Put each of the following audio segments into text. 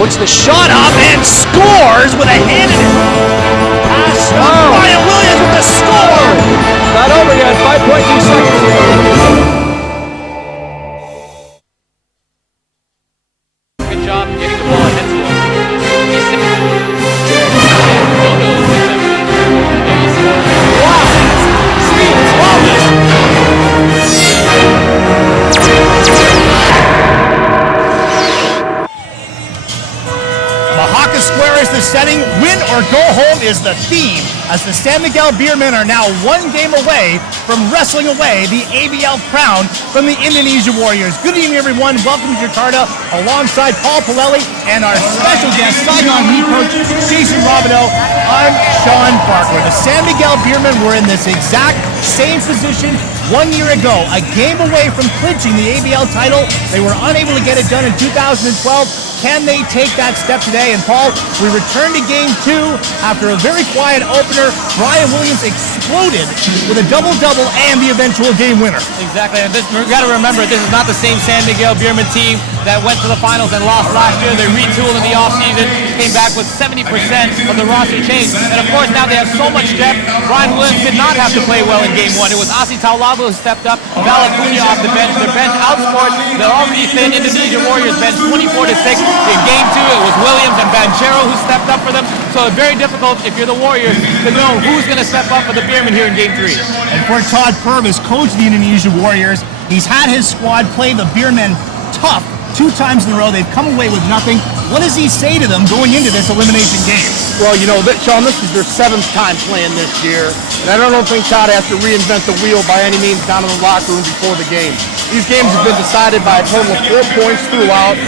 puts the shot up and scores with a hand in it. Pass from Brian Williams with the score. Not over yet, 5.2 seconds. Good job getting the ball ahead to him. Mahaka Square is the setting, win or go home is the theme, as the San Miguel Beermen are now one game away from wrestling away the ABL crown from the Indonesia Warriors. Good evening, everyone. Welcome to Jakarta, alongside Paul Palelli and our special guest, Saigon Heat coach Jason Robideau. I'm Sean Barker. The San Miguel Beermen were in this exact same position 1 year ago, a game away from clinching the ABL title. They were unable to get it done in 2012. Can they take that step today? And Paul, we return to game 2 after a very quiet opener. Brian Williams exploded with a double-double and the eventual game winner. Exactly, and we've got to remember, this is not the same San Miguel Beermen team that went to the finals and lost last year. They retooled in the offseason, came back with 70% of the roster change. And of course, now they have so much depth. Brian Williams did not have to play well in game 1. It was Asi Taulava who stepped up, Val Acuna off the bench. Their bench outscored the already thin Indonesia Warriors bench 24-6. In game 2, it was Williams and Banchero who stepped up for them. So it's very difficult if you're the Warriors to know who's going to step up for the Beermen here in game 3. And for Todd Purvis, coach of the Indonesia Warriors, he's had his squad play the Beermen tough 2 times in a row. They've come away with nothing. What does he say to them going into this elimination game? Well, you know, Sean, this is their 7th time playing this year, and I don't think Todd has to reinvent the wheel by any means down in the locker room before the game. These games have been decided by a total of 4 points throughout.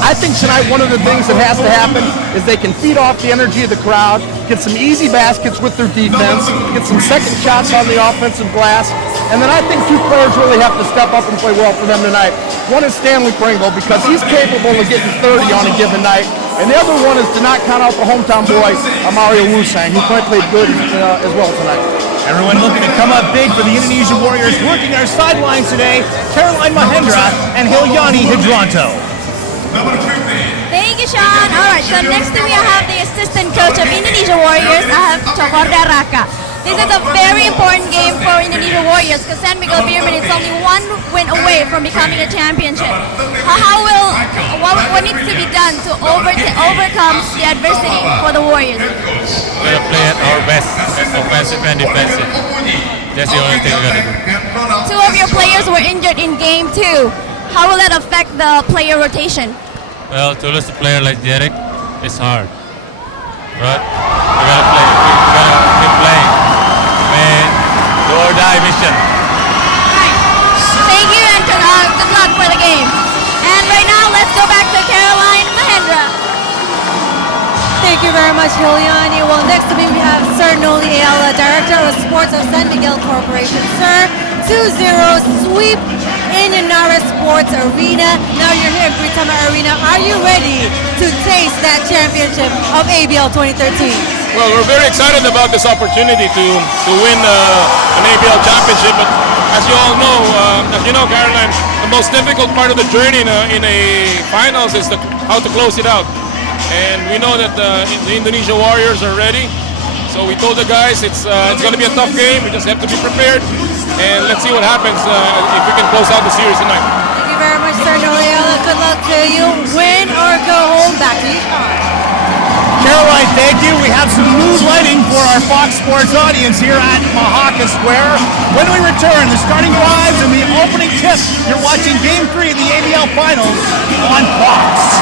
I think tonight one of the things that has to happen is they can feed off the energy of the crowd, get some easy baskets with their defense, get some second shots on the offensive glass, and then I think 2 players really have to step up and play well for them tonight. One is Stanley Pringle, because he's capable of getting 30 on a given night, and the other one is to not count out the hometown boy, Mario Wusang, who played good as well tonight. Everyone looking to come up big for the Indonesia Warriors. Working our sidelines today, Caroline Mahendra and Hilyani Hidranto. Thank you, Sean. All right, so next to me I have the assistant coach of Indonesia Warriors. I have Chokorda Raka. This is a very important game for Indonesia Warriors because San Miguel Beermen is only 1 win away from becoming a championship. What needs to be done to overcome the adversity for the Warriors? We're gonna play at our best, offensive and defensive. That's the only thing we're gonna do. 2 of your players were injured in game 2. How will that affect the player rotation? Well, to lose a player like Derek, it's hard. But we're gonna play. We're gonna keep playing. Do or die mission. Right. Thank you and good luck for the game. And right now, let's go back to Caroline Mahendra. Thank you very much, Hilyani. Well, next to me we have Sir Noli Ayala, Director of Sports of San Miguel Corporation. Sir, 2-0 sweep in Yanara Sports Arena. Now you're here at Britama Arena. Are you ready to taste that championship of ABL 2013? Well, we're very excited about this opportunity to win an ABL championship. But as you all know, Caroline, the most difficult part of the journey in a finals is how to close it out. And we know that the Indonesia Warriors are ready. So we told the guys it's going to be a tough game. We just have to be prepared. And let's see what happens if we can close out the series tonight. Thank you very much, Sir Noriela. Good luck to you. Win or go home. Back to you, Sean. Caroline, thank you. We have some mood lighting for our Fox Sports audience here at Mahaka Square. When we return, the starting fives and the opening tip. You're watching Game 3 of the ABL Finals on Fox.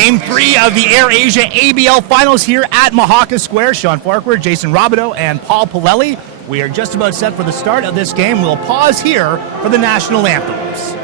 Game 3 of the AirAsia ABL Finals here at Mahaka Square. Sean Farquhar, Jason Robideau, and Paul Pilelli. We are just about set for the start of this game. We'll pause here for the national anthems.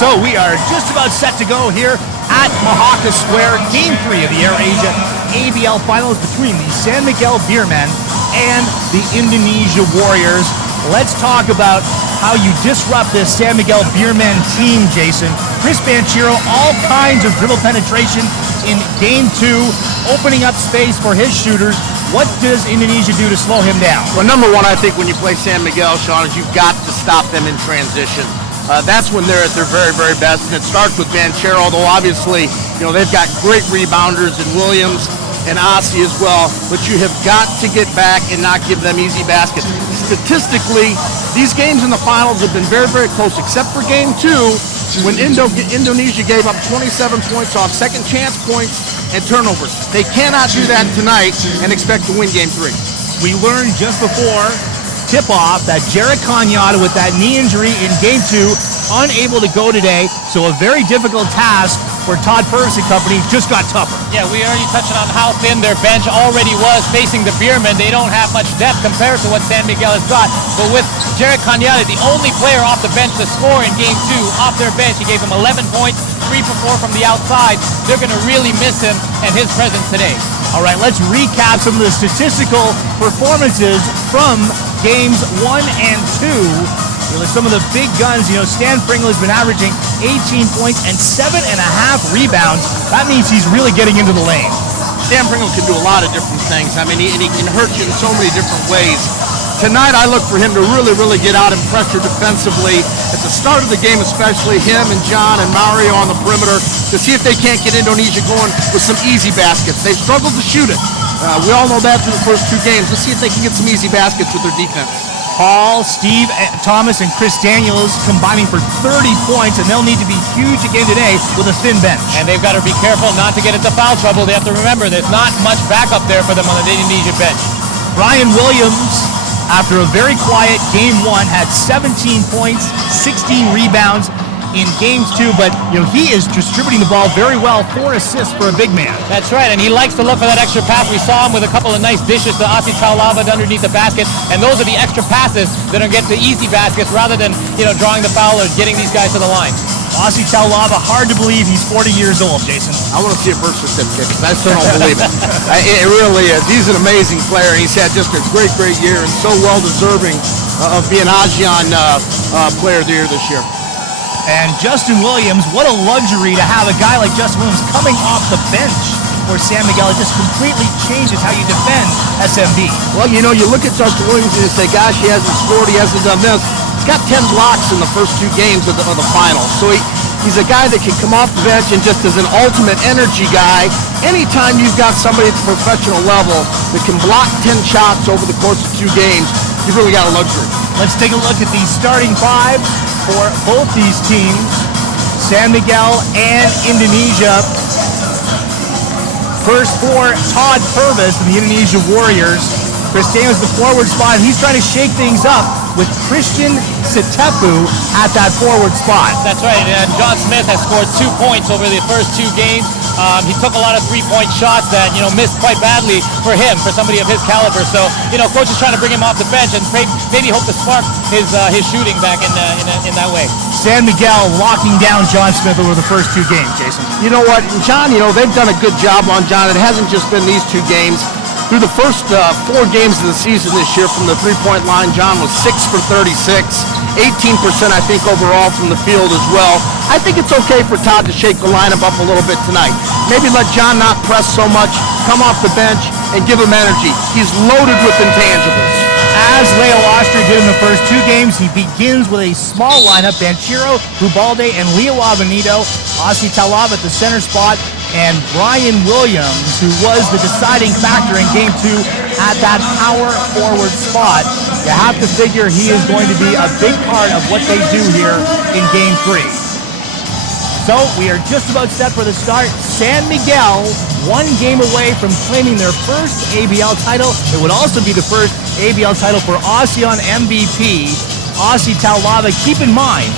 So we are just about set to go here at Mahaka Square. Game 3 of the AirAsia ABL Finals between the San Miguel Beermen and the Indonesia Warriors. Let's talk about how you disrupt this San Miguel Beermen team, Jason. Chris Banchero, all kinds of dribble penetration in Game 2, opening up space for his shooters. What does Indonesia do to slow him down? Well, number one, I think when you play San Miguel, Sean, is you've got to stop them in transition. That's when they're at their very, very best, and it starts with Banchero, although obviously, they've got great rebounders in Williams and Asi as well, but you have got to get back and not give them easy baskets. Statistically, these games in the finals have been very, very close, except for Game 2, when Indonesia gave up 27 points off second chance points and turnovers. They cannot do that tonight and expect to win Game 3. We learned just before tip-off that Jared Cañada with that knee injury in Game 2, unable to go today, so a very difficult task for Todd Purvis and company, just got tougher. Yeah, we already touched on how thin their bench already was facing the Beermen. They don't have much depth compared to what San Miguel has got, but with Jared Cañada, the only player off the bench to score in Game 2, off their bench, he gave them 11 points, 3 for 4 from the outside. They're going to really miss him and his presence today. All right, let's recap some of the statistical performances from Games 1 and 2. Some of the big guns, Stan Pringle has been averaging 18 points and 7.5 rebounds. That means he's really getting into the lane. Stan Pringle can do a lot of different things. I mean, he can hurt you in so many different ways. Tonight, I look for him to really, really get out and pressure defensively. At the start of the game, especially him and John and Mario on the perimeter, to see if they can't get Indonesia going with some easy baskets. They've struggled to shoot it. We all know that through the first 2 games. Let's see if they can get some easy baskets with their defense. Paul, Steve Thomas, and Chris Daniels combining for 30 points, and they'll need to be huge again today with a thin bench. And they've got to be careful not to get into foul trouble. They have to remember there's not much backup there for them on the Indonesia bench. Brian Williams, after a very quiet Game 1, had 17 points, 16 rebounds in Games 2, but he is distributing the ball very well, 4 assists for a big man. That's right, and he likes to look for that extra pass. We saw him with a couple of nice dishes to Asi Taulava underneath the basket, and those are the extra passes that are get the easy baskets rather than drawing the foul or getting these guys to the line. Asi Taulava, hard to believe he's 40 years old, Jason. I want to see a birth certificate because I still don't believe it. It really is. He's an amazing player. He's had just a great, great year and so well deserving of being ASEAN Player of the Year this year. And Justin Williams, what a luxury to have a guy like Justin Williams coming off the bench for San Miguel. It just completely changes how you defend SMB. Well, you know, you look at Justin Williams and you say, gosh, he hasn't scored, he hasn't done this. He's got 10 blocks in the first 2 games of the finals. So he's a guy that can come off the bench and just as an ultimate energy guy, anytime you've got somebody at the professional level that can block 10 shots over the course of 2 games, you've really got a luxury. Let's take a look at the starting fives for both these teams, San Miguel and Indonesia. First for Todd Purvis and the Indonesia Warriors. Cristiano's the forward spot. He's trying to shake things up with Christian Sitepu at that forward spot. That's right, and John Smith has scored 2 points over the first 2 games. He took a lot of 3-point shots that, missed quite badly for him, for somebody of his caliber. So, coach is trying to bring him off the bench and maybe hope to spark his shooting back in that way. San Miguel locking down John Smith over the first 2 games, Jason. You know what, John, they've done a good job on John. It hasn't just been these 2 games. Through the first 4 games of the season this year from the 3-point line, John was 6 for 36, 18% I think overall from the field as well. I think it's okay for Todd to shake the lineup up a little bit tonight. Maybe let John not press so much, come off the bench, and give him energy. He's loaded with intangibles. As Leo Austria did in the first 2 games, he begins with a small lineup: Banchero, Hubalde, and Leo Avenido. Asi Talab at the center spot, and Brian Williams, who was the deciding factor in Game 2 at that power forward spot. You have to figure he is going to be a big part of what they do here in Game 3. So we are just about set for the start. San Miguel, 1 game away from claiming their first ABL title. It would also be the first ABL title for ASEAN MVP, Asi Taulava. Keep in mind,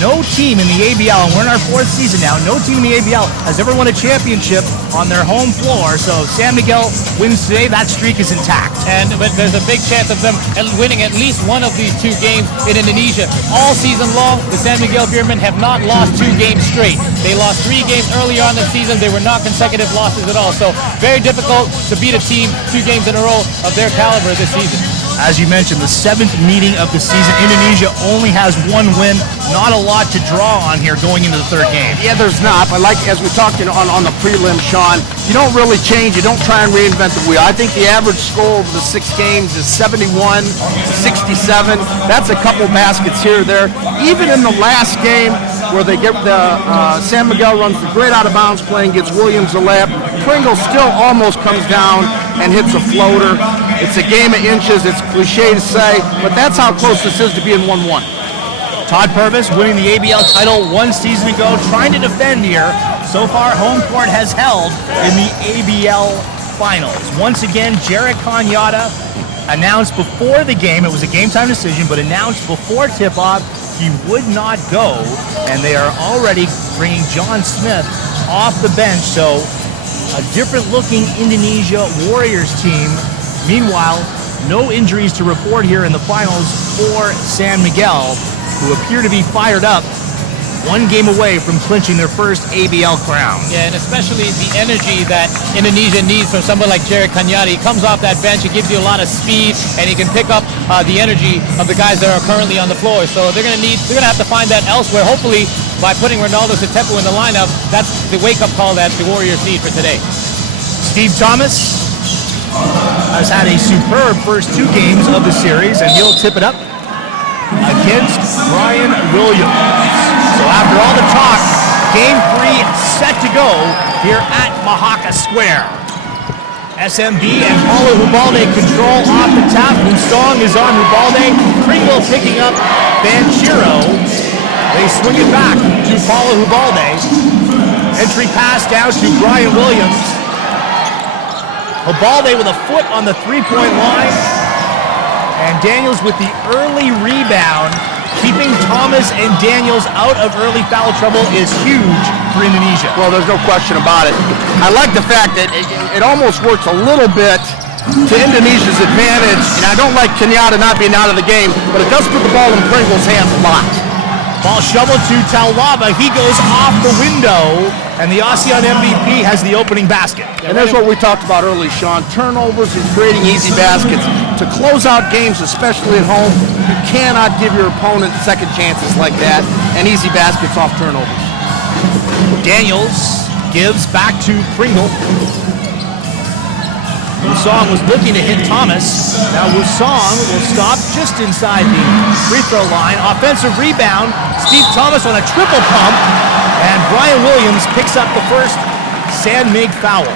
no team in the ABL, and we're in our 4th season now, no team in the ABL has ever won a championship on their home floor. So San Miguel wins today, that streak is intact. But there's a big chance of them winning at least one of these 2 games in Indonesia. All season long, the San Miguel Beermen have not lost 2 games straight. They lost 3 games earlier on the season. They were not consecutive losses at all. So very difficult to beat a team 2 games in a row of their caliber this season. As you mentioned, the 7th meeting of the season. Indonesia only has 1 win. Not a lot to draw on here going into the 3rd game. Yeah, there's not. But like as we talked on the prelim, Sean, you don't really change. You don't try and reinvent the wheel. I think the average score over the 6 games is 71 to 67. That's a couple baskets here or there. Even in the last game where they get San Miguel runs the great out of bounds play and gets Williams a layup, Pringle still almost comes down and hits a floater. It's a game of inches. It's cliche to say, but that's how close this is to being 1-1. Todd Purvis winning the ABL title 1 season ago, trying to defend here. So far, home court has held in the ABL finals. Once again, Jarek Kanyata announced before the game, it was a game time decision, but announced before tip-off he would not go, and they are already bringing John Smith off the bench. So a different looking Indonesia Warriors team. Meanwhile, no injuries to report here in the finals for San Miguel, who appear to be fired up, 1 game away from clinching their first ABL crown. Yeah, and especially the energy that Indonesia needs from somebody like Jarek Kanyata. He comes off that bench, he gives you a lot of speed, and he can pick up the energy of the guys that are currently on the floor. So they're gonna have to find that elsewhere. Hopefully, by putting Ronaldo Sitepu in the lineup, that's the wake-up call that the Warriors need for today. Steve Thomas has had a superb first 2 games of the series, and he'll tip it up against Brian Williams. So after all the talk, Game 3 set to go here at Mahaka Square. SMB and Paulo Hubalde control off the tap. Musong is on Hubalde. Pringle picking up Banchero. They swing it back to Paulo Hubalde. Entry pass down to Brian Williams. Hubalde with a foot on the 3-point line. And Daniels with the early rebound. Keeping Thomas and Daniels out of early foul trouble is huge for Indonesia. Well, there's no question about it. I like the fact that it almost works a little bit to Indonesia's advantage, and I don't like Kenyatta not being out of the game, but it does put the ball in Pringle's hands a lot. Ball shoveled to Taulava. He goes off the window, and the ASEAN MVP has the opening basket. And that's what we talked about earlier, Sean. Turnovers and creating easy baskets. to close out games, especially at home, you cannot give your opponent second chances like that and easy baskets off turnovers. Daniels gives back to Pringle. Wusong was looking to hit Thomas. Now Wusong will stop just inside the free throw line. Offensive rebound. Steve Thomas on a triple pump. And Brian Williams picks up the first San Mig foul.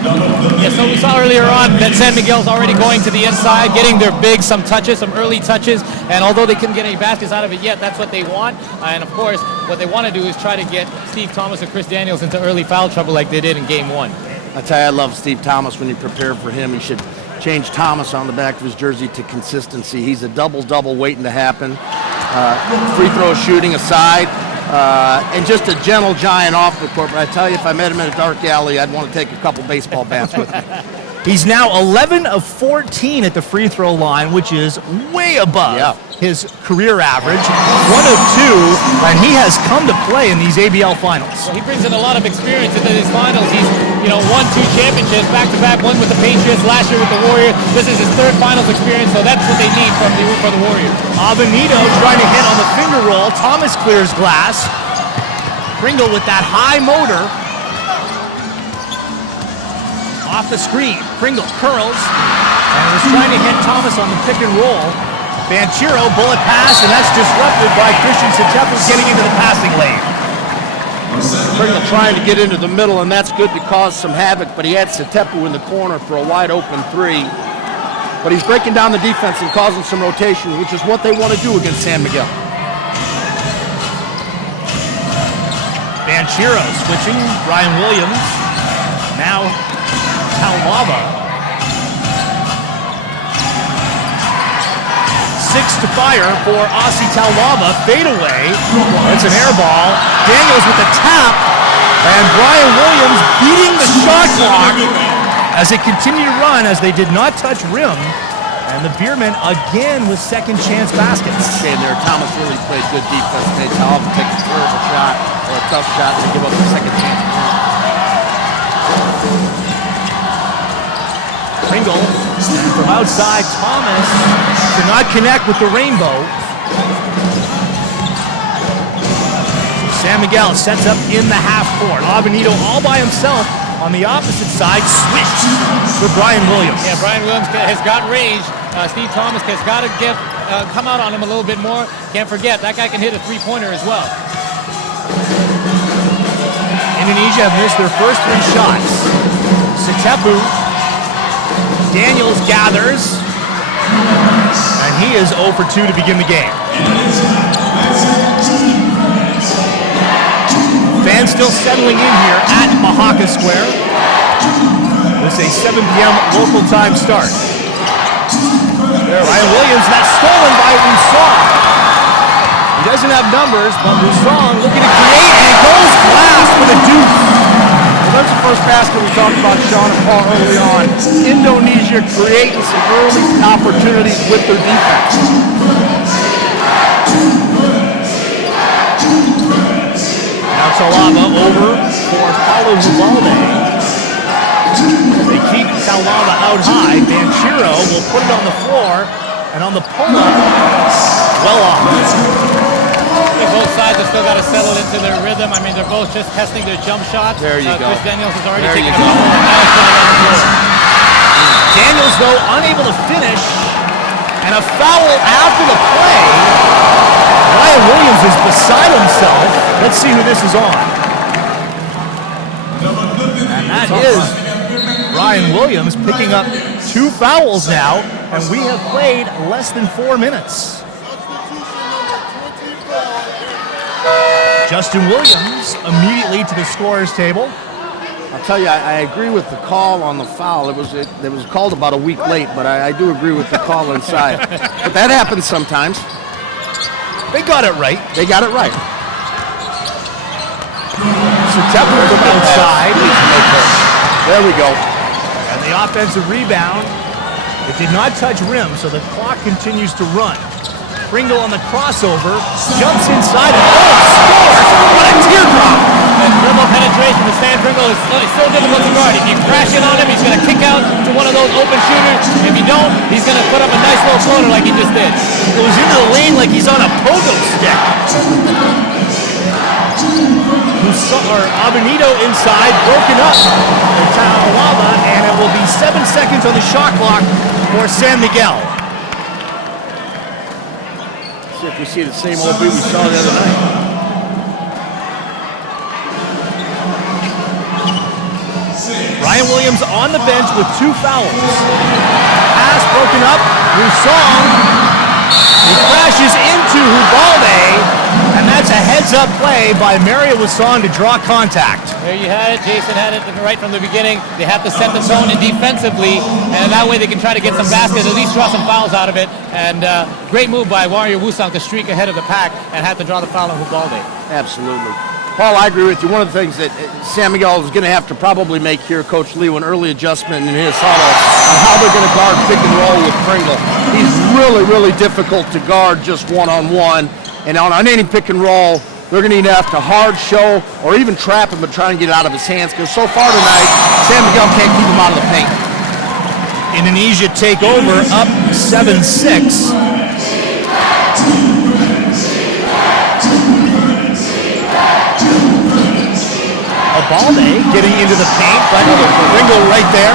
Yeah, so we saw earlier on that San Miguel's already going to the inside, getting their big, some touches, some early touches, and although they couldn't get any baskets out of it yet, that's what they want. And of course, what they want to do is try to get Steve Thomas or Chris Daniels into early foul trouble like they did in game one. I tell you, I love Steve Thomas. When you prepare for him, you should change Thomas on the back of his jersey to consistency. He's a double-double waiting to happen. Free throw shooting aside. And just a gentle giant off the court. But I tell you, if I met him in a dark alley, I'd want to take a couple baseball bats with me. He's now 11 of 14 at the free throw line, which is way above his career average. 1 of 2, and he has come to play in these ABL finals. Well, he brings in a lot of experience into these finals. He's, won 2 championships back-to-back, one with the Patriots, last year with the Warriors. This is his 3rd finals experience, so that's what they need for the Warriors. Avenito trying to hit on the finger roll. Thomas clears glass. Pringle with that high motor. Off the screen. Pringle curls and was trying to hit Thomas on the pick and roll. Banchero, bullet pass, and that's disrupted by Christian Satepu getting into the passing lane. Pringle trying to get into the middle, and that's good to cause some havoc, but he had Satepu in the corner for a wide open 3. But he's breaking down the defense and causing some rotation, which is what they want to do against San Miguel. Banchero switching. Brian Williams. Now Talava. 6 to fire for Aussie Talava. Fade away. It's an air ball. Daniels with the tap. And Brian Williams beating the shot clock as they continue to run as they did not touch rim. And the Beermen again with second chance baskets. Okay, there, Thomas really played good defense today. Talava takes a terrible shot or a tough shot and give up the second chance. Pringle from outside. Thomas to not connect with the rainbow. San Miguel sets up in the half court. Avenito all by himself on the opposite side. Switch for Brian Williams. Yeah, Brian Williams has got range. Steve Thomas has got to come out on him a little bit more. Can't forget, that guy can hit a 3-pointer as well. Indonesia have missed their first 3 shots. Satepu. Daniels gathers. And he is 0 for 2 to begin the game. Fans still settling in here at Mahaka Square. This is a 7 p.m. local time start. There, Ryan Williams, that's stolen by Wusong. He doesn't have numbers, but Wusong looking to create, and it goes glass with a deuce. Well, that's the first basket we talked about, Sean and Paul, early on. Indonesia creating some early opportunities with their defense. Now Talava over for Paulo Ubalde. They keep Talava out high. Banchero will put it on the floor, and on the pull-up, well off. Both sides have still got to settle into their rhythm. I mean, they're both just testing their jump shots. There you go. Chris Daniels has already There taken you a go. couple, and now he's putting it on the floor. Daniels, though, unable to finish, and a foul after the play. Ryan Williams is beside himself. Let's see who this is on. And that is Ryan Williams picking up 2 fouls now, and we have played less than 4 minutes. Justin Williams immediately to the scorer's table. I'll tell you, I agree with the call on the foul. It was called about a week late, but I do agree with the call inside. But that happens sometimes. They got it right. They got it right. Satepu from outside. There we go. And the offensive rebound. It did not touch rim, so the clock continues to run. Pringle on the crossover, jumps inside, and scores! What a teardrop! And Dribble penetration to Stan Pringle is so difficult to guard. If you crash in on him, he's going to kick out to one of those open shooters. If you don't, he's going to put up a nice little floater like he just did. Goes into the lane like he's on a pogo stick. Avenito inside, broken up for Talavava, and it will be 7 seconds on the shot clock for San Miguel. See if we see the same old beat we saw the other night. Ryan Williams on the bench with 2 fouls. Pass broken up. Rusong. He crashes into Ubalde. And that's a heads-up play by Mario Wasson to draw contact. There you had it. Jason had it right from the beginning. They have to set the tone in defensively, and that way they can try to get some baskets, at least draw some fouls out of it. And great move by Mario Wasson to streak ahead of the pack and have to draw the foul on Ubalde. Absolutely. Paul, I agree with you. One of the things that San Miguel is going to have to probably make here, Coach Lee, an early adjustment in his huddle on how they're going to guard pick and roll with Pringle. He's really, really difficult to guard just one-on-one. And on any pick and roll, they're going to either have to hard show or even trap him and try and get it out of his hands. Because so far tonight, San Miguel can't keep him out of the paint. Indonesia take over, up 7-6. Ubalde getting into the paint, but Pringle right there.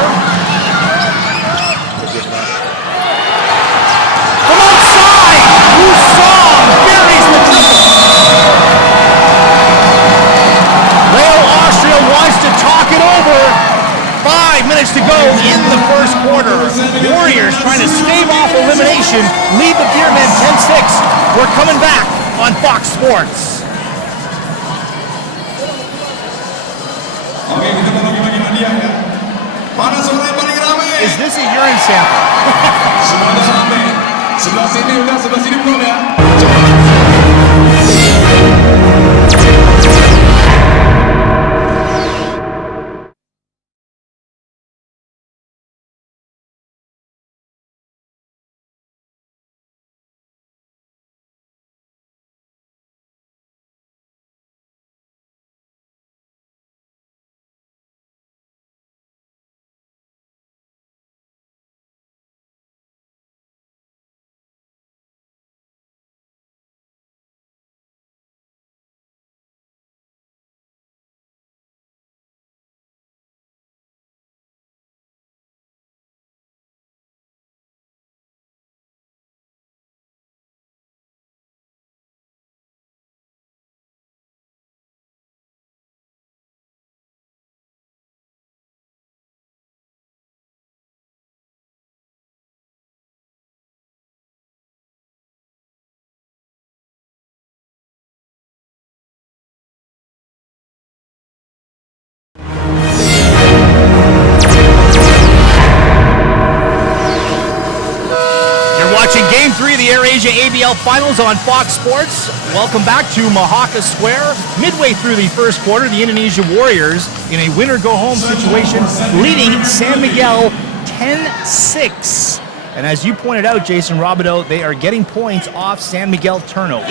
From outside, Rusong buries the triple. Leo Austria wants to talk it over. 5 minutes to go in the first quarter. Warriors trying to stave off elimination, lead the Beermen 10-6. We're coming back on Fox Sports. Is this a urine sample? Semuanya rame. Sebelah sini udah, sebelah sini belum ya? Watching Game 3 of the AirAsia ABL Finals on Fox Sports. Welcome back to Mahaka Square. Midway through the first quarter, the Indonesia Warriors in a winner-go-home situation, leading San Miguel 10-6. And as you pointed out, Jason Robideau, they are getting points off San Miguel turnovers.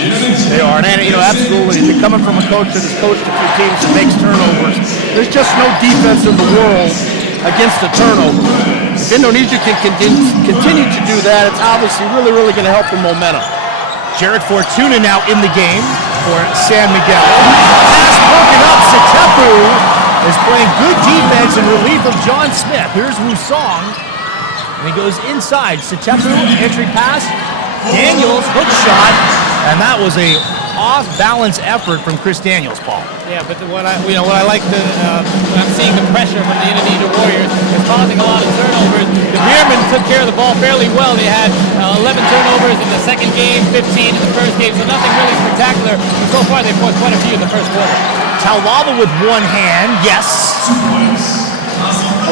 They are, and absolutely. If you're coming from a coach that has coached a few teams that makes turnovers, there's just no defense in the world against a turnover. If Indonesia can continue to do that, it's obviously really, really going to help the momentum. Jared Fortuna now in the game for San Miguel. Pass broken up. Satepu is playing good defense in relief of John Smith. Here's Rusong. And he goes inside. Satepu, entry pass. Daniels, hook shot. And that was a off-balance effort from Chris Daniels, Paul. Yeah, but what I like when I'm seeing the pressure from the Indonesia Warriors, it's causing a lot of turnovers. The Beermen took care of the ball fairly well. They had 11 turnovers in the second game, 15 in the first game, so nothing really spectacular. But so far, they've forced quite a few in the first quarter. Talavava with one hand, yes.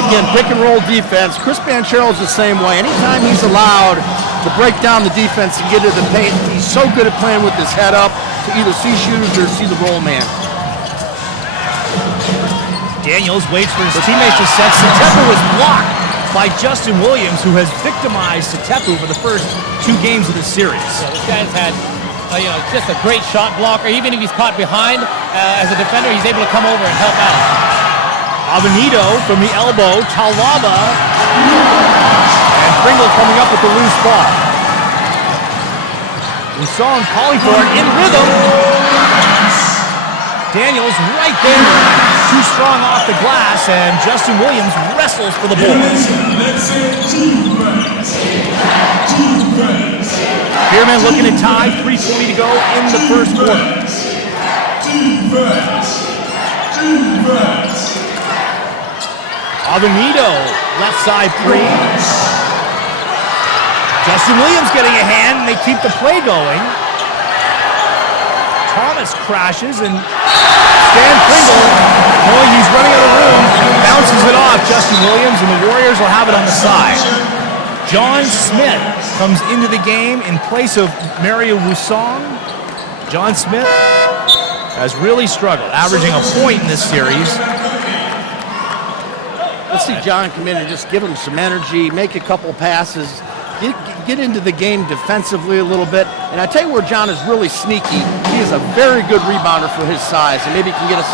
Again, pick and roll defense. Chris Banchero's the same way. Anytime he's allowed to break down the defense and get into the paint, he's so good at playing with his head up to either see shooters or see the roll man. Daniels waits for his teammates to set. Satepu was blocked by Justin Williams, who has victimized Satepu for the first 2 games of the series. Yeah, this guy's had just a great shot blocker. Even if he's caught behind as a defender, he's able to come over and help out. Avenito from the elbow, Talaba, and Pringle coming up with the loose ball. We saw him calling for it in rhythm. Daniels right there, too strong off the glass, and Justin Williams wrestles for the ball. Beermen looking to tie, 3:20 to go in the first quarter. Avenito, left side three. Justin Williams getting a hand, and they keep the play going. Thomas crashes, and Stan Pringle, knowing he's running out of room, bounces it off Justin Williams, and the Warriors will have it on the side. John Smith comes into the game in place of Mario Wusong. John Smith has really struggled, averaging a point in this series. Let's see John come in and just give him some energy, make a couple passes, get into the game defensively a little bit. And I tell you where John is really sneaky. He is a very good rebounder for his size, and maybe he can get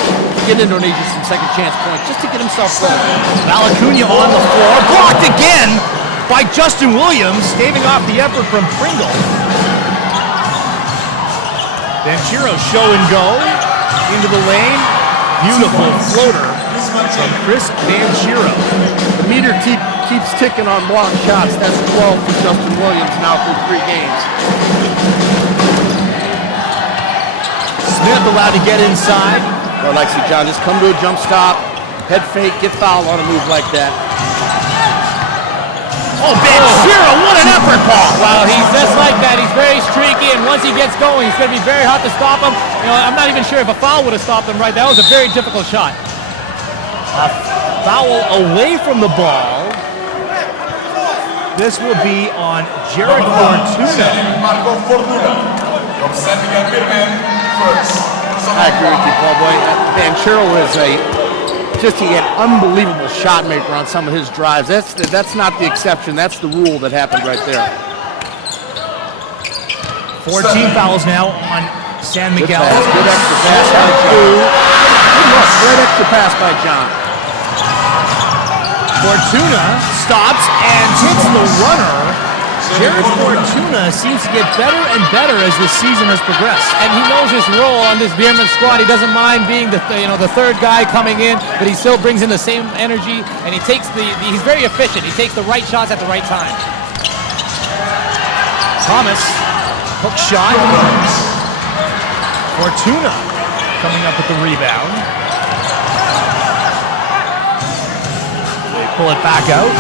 Indonesia some second chance points just to get himself going. Valacuña on the floor, blocked again by Justin Williams, staving off the effort from Pringle. Banchero show and go into the lane. Beautiful floater from Chris Banchero. The meter keeps ticking on block shots. That's 12 for Justin Williams now through 3 games. Smith allowed to get inside. Well, like I see John, just come to a jump stop, head fake, get fouled on a move like that. Oh, Banchero, what an effort, Paul! Wow, he's just like that. He's very streaky, and once he gets going, it's going to be very hard to stop him. I'm not even sure if a foul would have stopped him right. That was a very difficult shot. A foul away from the ball. This will be on Jared Fortuna. I agree with you, Paul Boy. Banchero is he had unbelievable shot maker on some of his drives. That's not the exception. That's the rule that happened right there. 14 fouls now on San Miguel. Good extra pass by John. Great extra pass by John. Fortuna stops and hits the runner. Jared Fortuna seems to get better and better as the season has progressed. And he knows his role on this Beermen squad. He doesn't mind being the third guy coming in, but he still brings in the same energy, and he's very efficient. He takes the right shots at the right time. Thomas, hook shot. Fortuna coming up with the rebound. They pull it back out.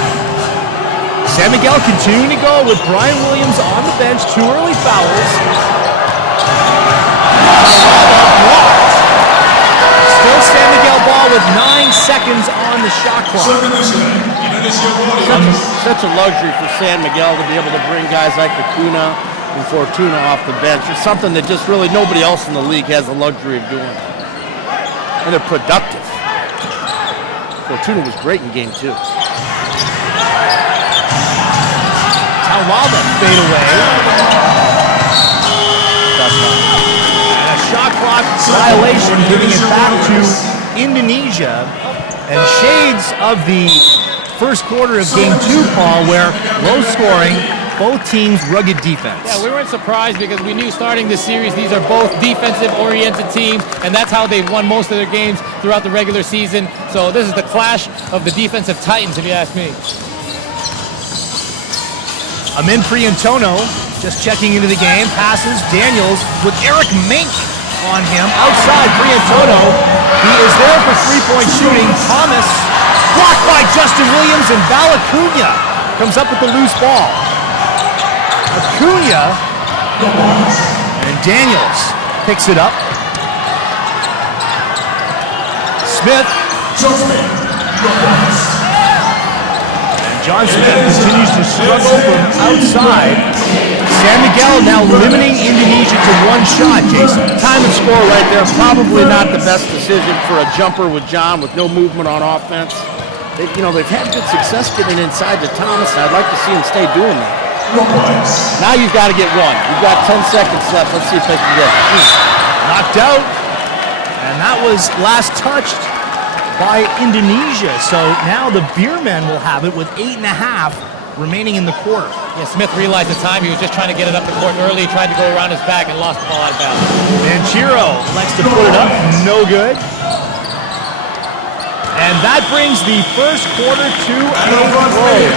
San Miguel continuing to go with Brian Williams on the bench. 2 early fouls. Blocked. Still San Miguel ball with 9 seconds on the shot clock. Such a luxury for San Miguel to be able to bring guys like Acuna and Fortuna off the bench. It's something that just really nobody else in the league has the luxury of doing. And they're productive. Fortuna was great in game 2. Talaba fade away. And a shot clock violation, giving it back to Indonesia. And shades of the first quarter of game 2, Paul, where low scoring, both teams rugged defense. Yeah, we weren't surprised because we knew starting this series these are both defensive-oriented teams, and that's how they've won most of their games throughout the regular season. So this is the clash of the defensive titans, if you ask me. Amin Priantono just checking into the game. Passes Daniels with Eric Mink on him. Outside Priantono. He is there for 3-point shooting. Thomas blocked by Justin Williams, and Valacuña comes up with the loose ball. Acuna and Daniels picks it up. Smith. John Smith continues to struggle from outside. San Miguel now limiting Indonesia to 1 shot, Jason. Time and score right there. Probably not the best decision for a jumper with John with no movement on offense. They've had good success getting inside to Thomas, and I'd like to see him stay doing that. Now you've got to get one. You've got 10 seconds left. Let's see if they can get it. Knocked out. And that was last touched by Indonesia. So now the Beermen will have it with 8.5 remaining in the quarter. Yeah, Smith realized the time. He was just trying to get it up the court early. He tried to go around his back and lost the ball out of bounds. Banchero elects to put it up. No good. And that brings the first quarter to a close.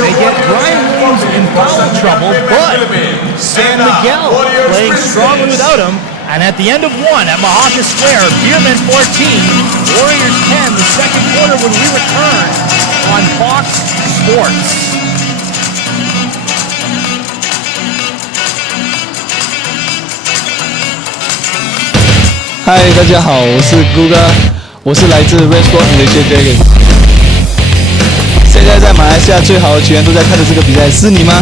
They get Brian Williams in foul trouble, but San Miguel playing strongly without him. And at the end of one at Mahaka Square, Beermen 14, Warriors 10, the second quarter when we return on Fox Sports. 嗨，大家好，我是 Guga， 我是来自 Red Sport Indonesia Dragons。现在在马来西亚最好的球员都在看着这个比赛，是你吗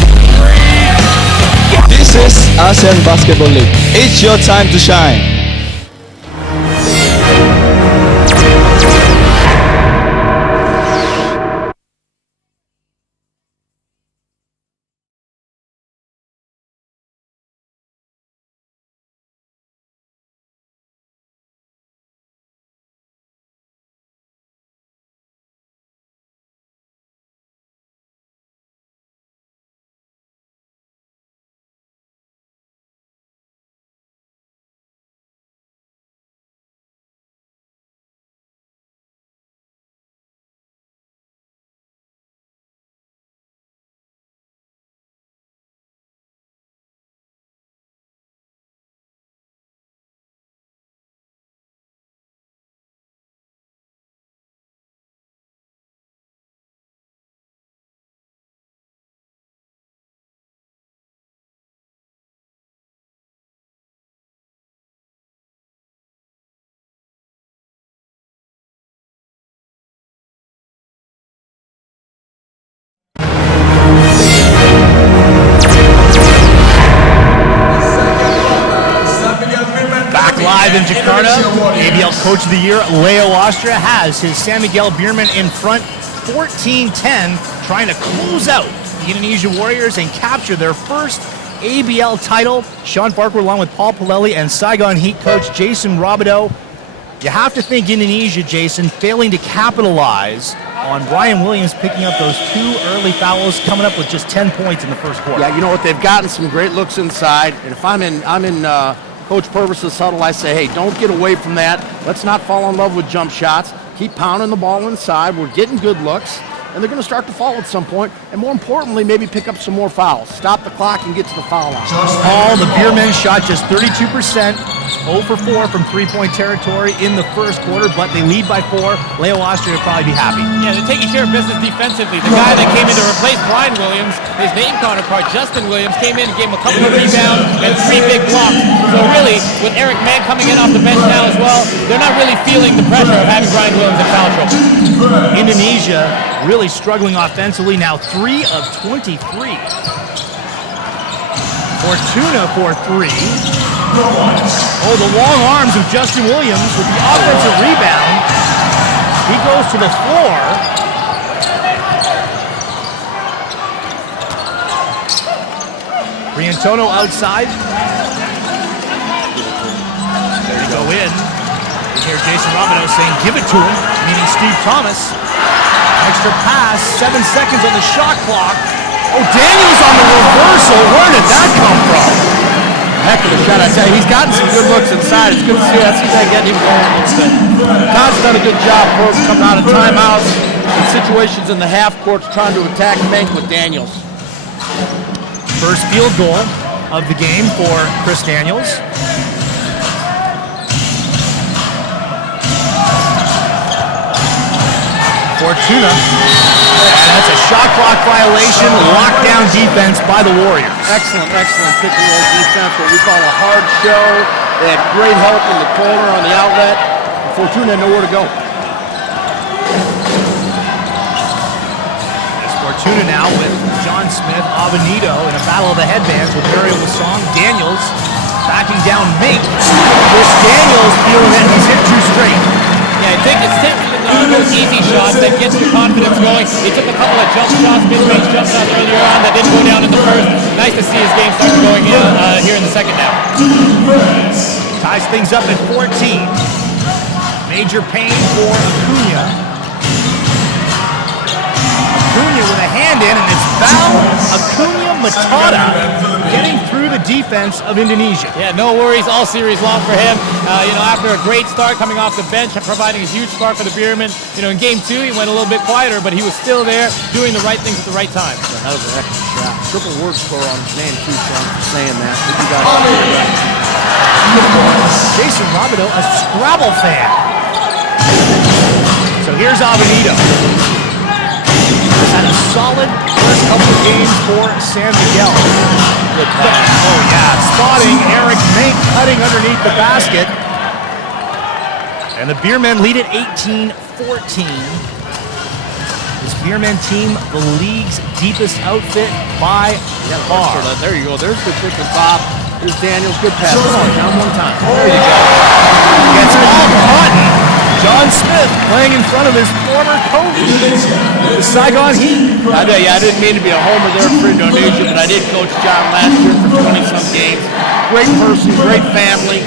？This is ASEAN Basketball League. It's your time to shine. Back live in Jakarta, ABL Coach of the Year, Leo Austria, has his San Miguel Beermen in front 14-10, trying to close out the Indonesia Warriors and capture their first ABL title. Sean Farquhar along with Paul Pilelli and Saigon Heat coach Jason Robideau. You have to think Indonesia, Jason, failing to capitalize on Brian Williams picking up those 2 early fouls, coming up with just 10 points in the first quarter. Yeah, you know what? They've gotten some great looks inside, and if I'm in Coach Purvis's huddle, I say, hey, don't get away from that. Let's not fall in love with jump shots. Keep pounding the ball inside. We're getting good looks, and they're going to start to fall at some point, and more importantly, maybe pick up some more fouls. Stop the clock and get to the foul line. Paul, the Beermen shot just 32%, 0 for 4 from three-point territory in the first quarter, but they lead by 4. Leo Austria will probably be happy. Yeah, they're taking care of business defensively. The guy that came in to replace Brian Williams, his name counterpart, Justin Williams, came in and gave him a couple of rebounds and 3 big blocks. So really, with Eric Mann coming in off the bench now as well, they're not really feeling the pressure of having Brian Williams in foul trouble. Indonesia really struggling offensively, now 3 of 23. Fortuna for 3. Oh, the long arms of Justin Williams with the offensive rebound. He goes to the floor. Riantono outside. There you go in. You hear Jason Robideau saying, give it to him, meaning Steve Thomas. Extra pass, 7 seconds on the shot clock. Oh, Daniels on the reversal. Where did that come from? Heck of a shot, I tell you. He's gotten some good looks inside. It's good to see. I see that getting him going a little bit. Todd's done a good job for him coming out of timeouts and situations in the half courts trying to attack Mank with Daniels. First field goal of the game for Chris Daniels. Fortuna. And that's a shot clock violation, lockdown defense by the Warriors. Excellent pick and roll defense, what we call a hard show. They had great help in the corner on the outlet. Fortuna had nowhere to go. It's Fortuna now with John Smith, Avenito in a battle of the headbands with Mario Lasong. Daniels backing down Mink. Chris Daniels feeling it. He's hit 2 straight. Yeah, Those easy shots that gets your confidence going. He took a couple of jump shots, mid-range jump shots earlier on that didn't go down in the first. Nice to see his game start going here in the second now. Ties things up at 14. Major pain for Acuna. Acuna with a hand in, and it's Val Acuna Matata getting through the defense of Indonesia. Yeah, no worries, all series long for him. After a great start coming off the bench and providing a huge spark for the Beermen. In game 2, he went a little bit quieter, but he was still there doing the right things at the right time. Yeah, that was an excellent shot. Triple word score on his name, too, Sean, for saying that. I think you got it right. Jason Robideau, a Scrabble fan. So here's Avenito. He's had a solid first couple of games for San Miguel. Good pass. Oh yeah, spotting Eric Mink cutting underneath the basket. And the Beermen lead at 18-14. This Beermen team, the league's deepest outfit by far. There you go. There's the quick with Bob. Here's Daniels. Good pass. Come on, John, one time. There you go. Gets all caught. John Smith playing in front of his former coach, the Saigon Heat. I didn't mean to be a homer there for Indonesia, but I did coach John last year for 20-some games. Great person, great family,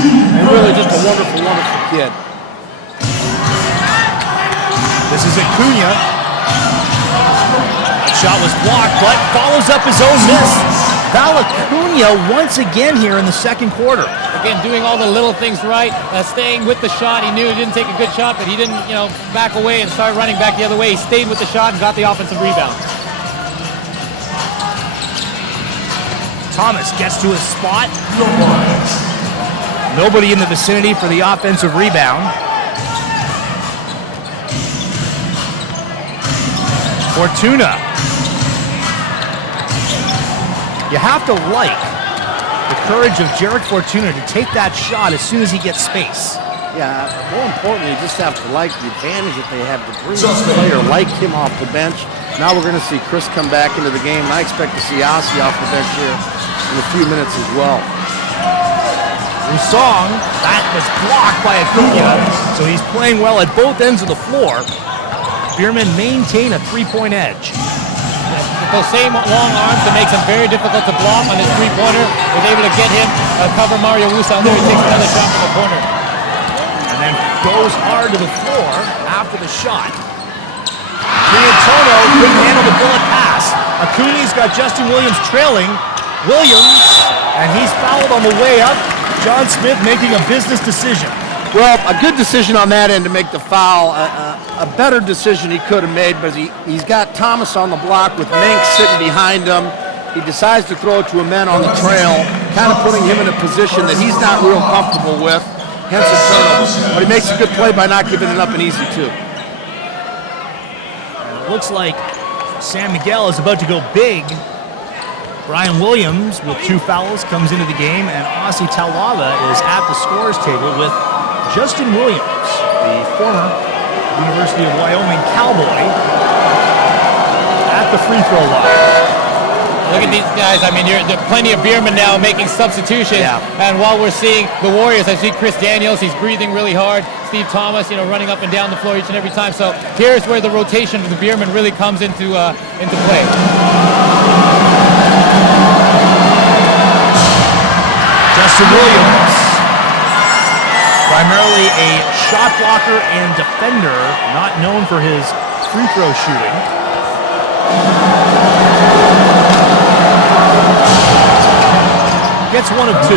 and really just a wonderful, wonderful kid. This is Acuna. That shot was blocked, but follows up his own miss. Val Acuna once again here in the second quarter. Again, doing all the little things right, staying with the shot. He knew he didn't take a good shot, but he didn't, back away and start running back the other way. He stayed with the shot and got the offensive rebound. Thomas gets to his spot. Nobody in the vicinity for the offensive rebound. Fortuna. You have to like the courage of Jarek Fortuna to take that shot as soon as he gets space. Yeah, more importantly, you just have to like the advantage that they have to bring a player like him off the bench. Now we're going to see Chris come back into the game, and I expect to see ABL off the bench here in a few minutes as well. Rusong, that was blocked by Acuna, so he's playing well at both ends of the floor. Beermen maintain a three-point edge. Those same long arms that makes him very difficult to block on his three-pointer was able to get him cover Mario Wusa out there. He takes another shot from the corner. And then goes hard to the floor after the shot. Triantono couldn't handle the bullet pass. Acuni's got Justin Williams trailing. Williams, and he's fouled on the way up. John Smith making a business decision. Well, a good decision on that end to make the foul. A better decision he could have made, but he's got Thomas on the block with Mink sitting behind him. He decides to throw it to a man on the trail, kind of putting him in a position that he's not real comfortable with, hence a turnover. But he makes a good play by not giving it up an easy two. It looks like San Miguel is about to go big. Brian Williams with 2 fouls comes into the game, and Aussie Talala is at the scorers table with Justin Williams, the former University of Wyoming Cowboy, at the free throw line. Look at these guys. I mean, there are plenty of Beermen now making substitutions. Yeah. And while we're seeing the Warriors, I see Chris Daniels. He's breathing really hard. Steve Thomas, running up and down the floor each and every time. So here's where the rotation of the Beermen really comes into play. Justin Williams, primarily a shot blocker and defender, not known for his free throw shooting. Gets 1 of 2.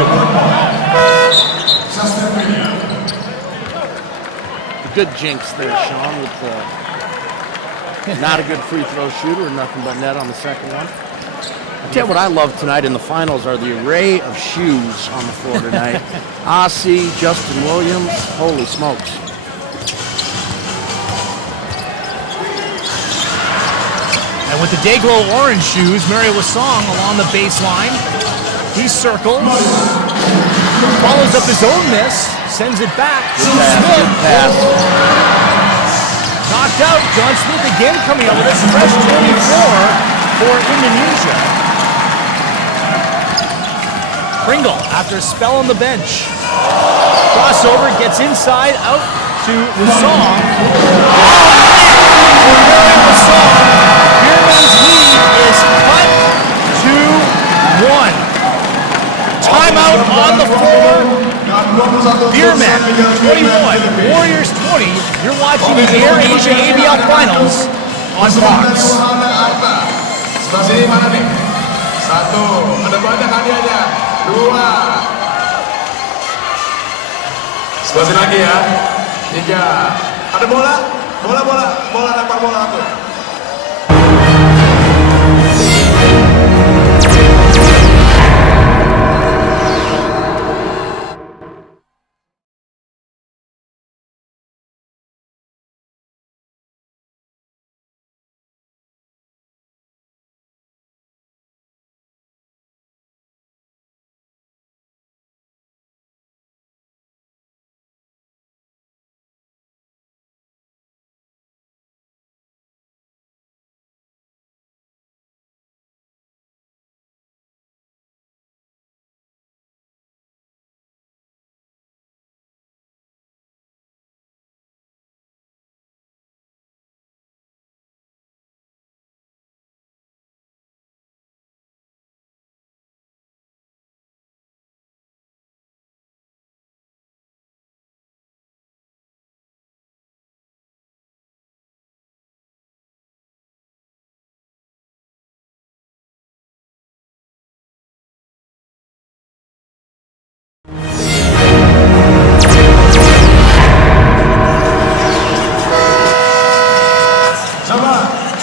A good jinx there, Sean, with not a good free throw shooter and nothing but net on the second one. I tell you what I love tonight in the finals are the array of shoes on the floor tonight. Aussie, Justin Williams, holy smokes. And with the Dayglow orange shoes, Mario Wasong along the baseline. He circles, follows up his own miss, sends it back to Smith. Knocked out. John Smith again coming up with a fresh 24 for Indonesia. Pringle, after a spell on the bench. Crossover, gets inside, out to Wusong. Beermen's lead is cut to 1. Timeout on the floor. Beermen 21, Warriors 20. You're watching the AirAsia ABL Finals on Fox. Sebelah sini mana nih? 1, ada banyak hadiahnya. 2. Sebelah sini lagi ya. 3. Ada bola lempar bola tuh.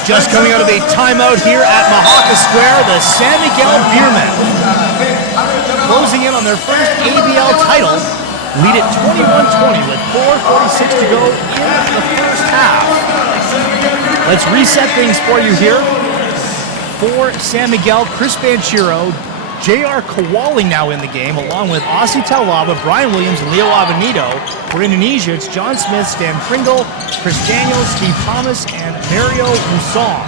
Just coming out of a timeout here at Mahaka Square, the San Miguel Beermen closing in on their first ABL title, lead at 21-20 with 4:46 to go in the first half. Let's reset things for you here. For San Miguel, Chris Banchero, J.R. Kowali now in the game, along with Aussie Taulava, Brian Williams, and Leo Avenito. For Indonesia, it's John Smith, Stan Pringle, Chris Daniels, Steve Thomas, and Mario Wusong.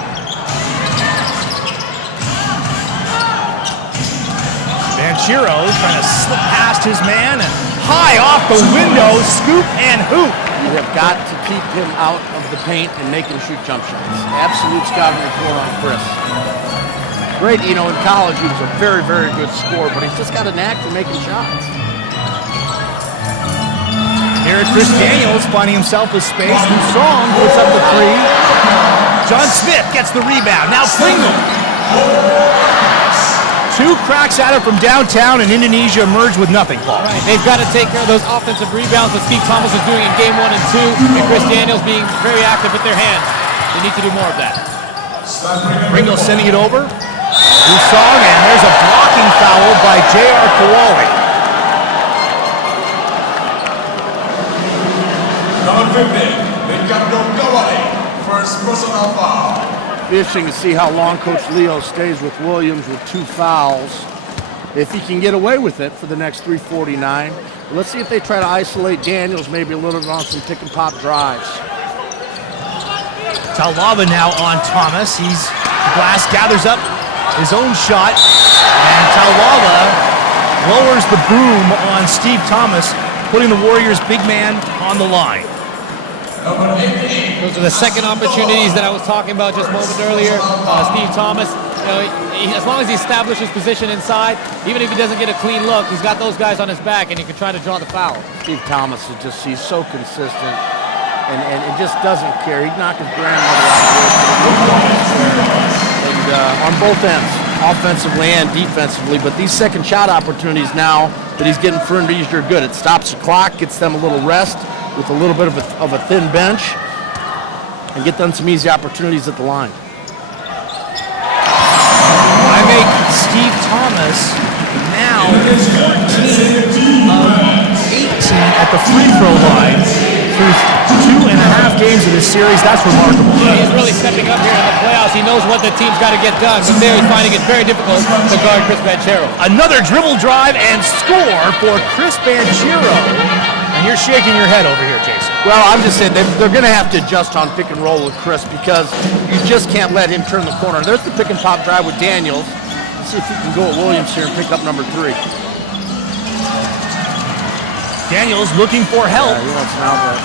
Banchero trying to slip past his man, and high off the window, scoop and hoop. You have got to keep him out of the paint and make him shoot jump shots. Absolute scouting report on Chris. Great, in college he was a very, very good scorer, but he's just got a knack for making shots. Here Chris Daniels finding himself with space. Wusong puts up the 3. John Smith gets the rebound. Now Pringle. 2 cracks at it from downtown, and Indonesia emerged with nothing, Paul. Right. They've got to take care of those offensive rebounds that Steve Thomas is doing in game 1 and 2, and Chris Daniels being very active with their hands. They need to do more of that. Pringle sending it over. Wusong, and there's a blocking foul by J.R. Kowali. Number 15, Ricardo Kowali, first personal foul. Interesting to see how long Coach Leo stays with Williams with 2 fouls. If he can get away with it for the next 3:49. Let's see if they try to isolate Daniels maybe a little bit on some pick and pop drives. Taulava now on Thomas. Glass gathers up his own shot, and Taulava lowers the boom on Steve Thomas, putting the Warriors' big man on the line. Those are the second opportunities that I was talking about just a moment earlier. Steve Thomas, as long as he establishes position inside, even if he doesn't get a clean look, he's got those guys on his back, and he can try to draw the foul. Steve Thomas he's so consistent and just doesn't care. He'd knock his grandmother out on both ends, offensively and defensively. But these second shot opportunities now that he's getting for Indonesia are good. It stops the clock, gets them a little rest with a little bit of a thin bench, and get them some easy opportunities at the line. I make Steve Thomas now 14 of 18 at the free throw line through 2.5 games of this series. That's remarkable. He's really stepping up here in the playoffs. He knows what the team's got to get done, but there he's finding it very difficult to guard Chris Banchero. Another dribble drive and score for Chris Banchero. And you're shaking your head over here, Jason. Well, I'm just saying they're going to have to adjust on pick and roll with Chris because you just can't let him turn the corner. There's the pick and pop drive with Daniels. Let's see if he can go at Williams here and pick up number 3. Daniels looking for help. Yeah, he wants an outlet.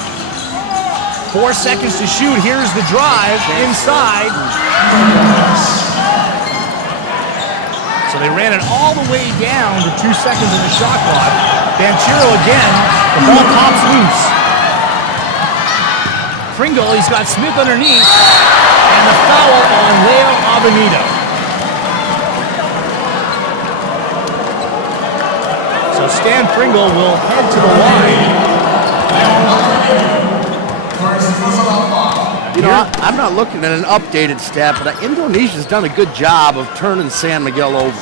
4 seconds to shoot. Here's the drive inside. So they ran it all the way down to 2 seconds in the shot clock. Banchero again, the ball pops loose. Pringle, he's got Smith underneath, and the foul on Leo Avenito. So Stan Pringle will head to the line. You know, I'm not looking at an updated stat, but Indonesia's done a good job of turning San Miguel over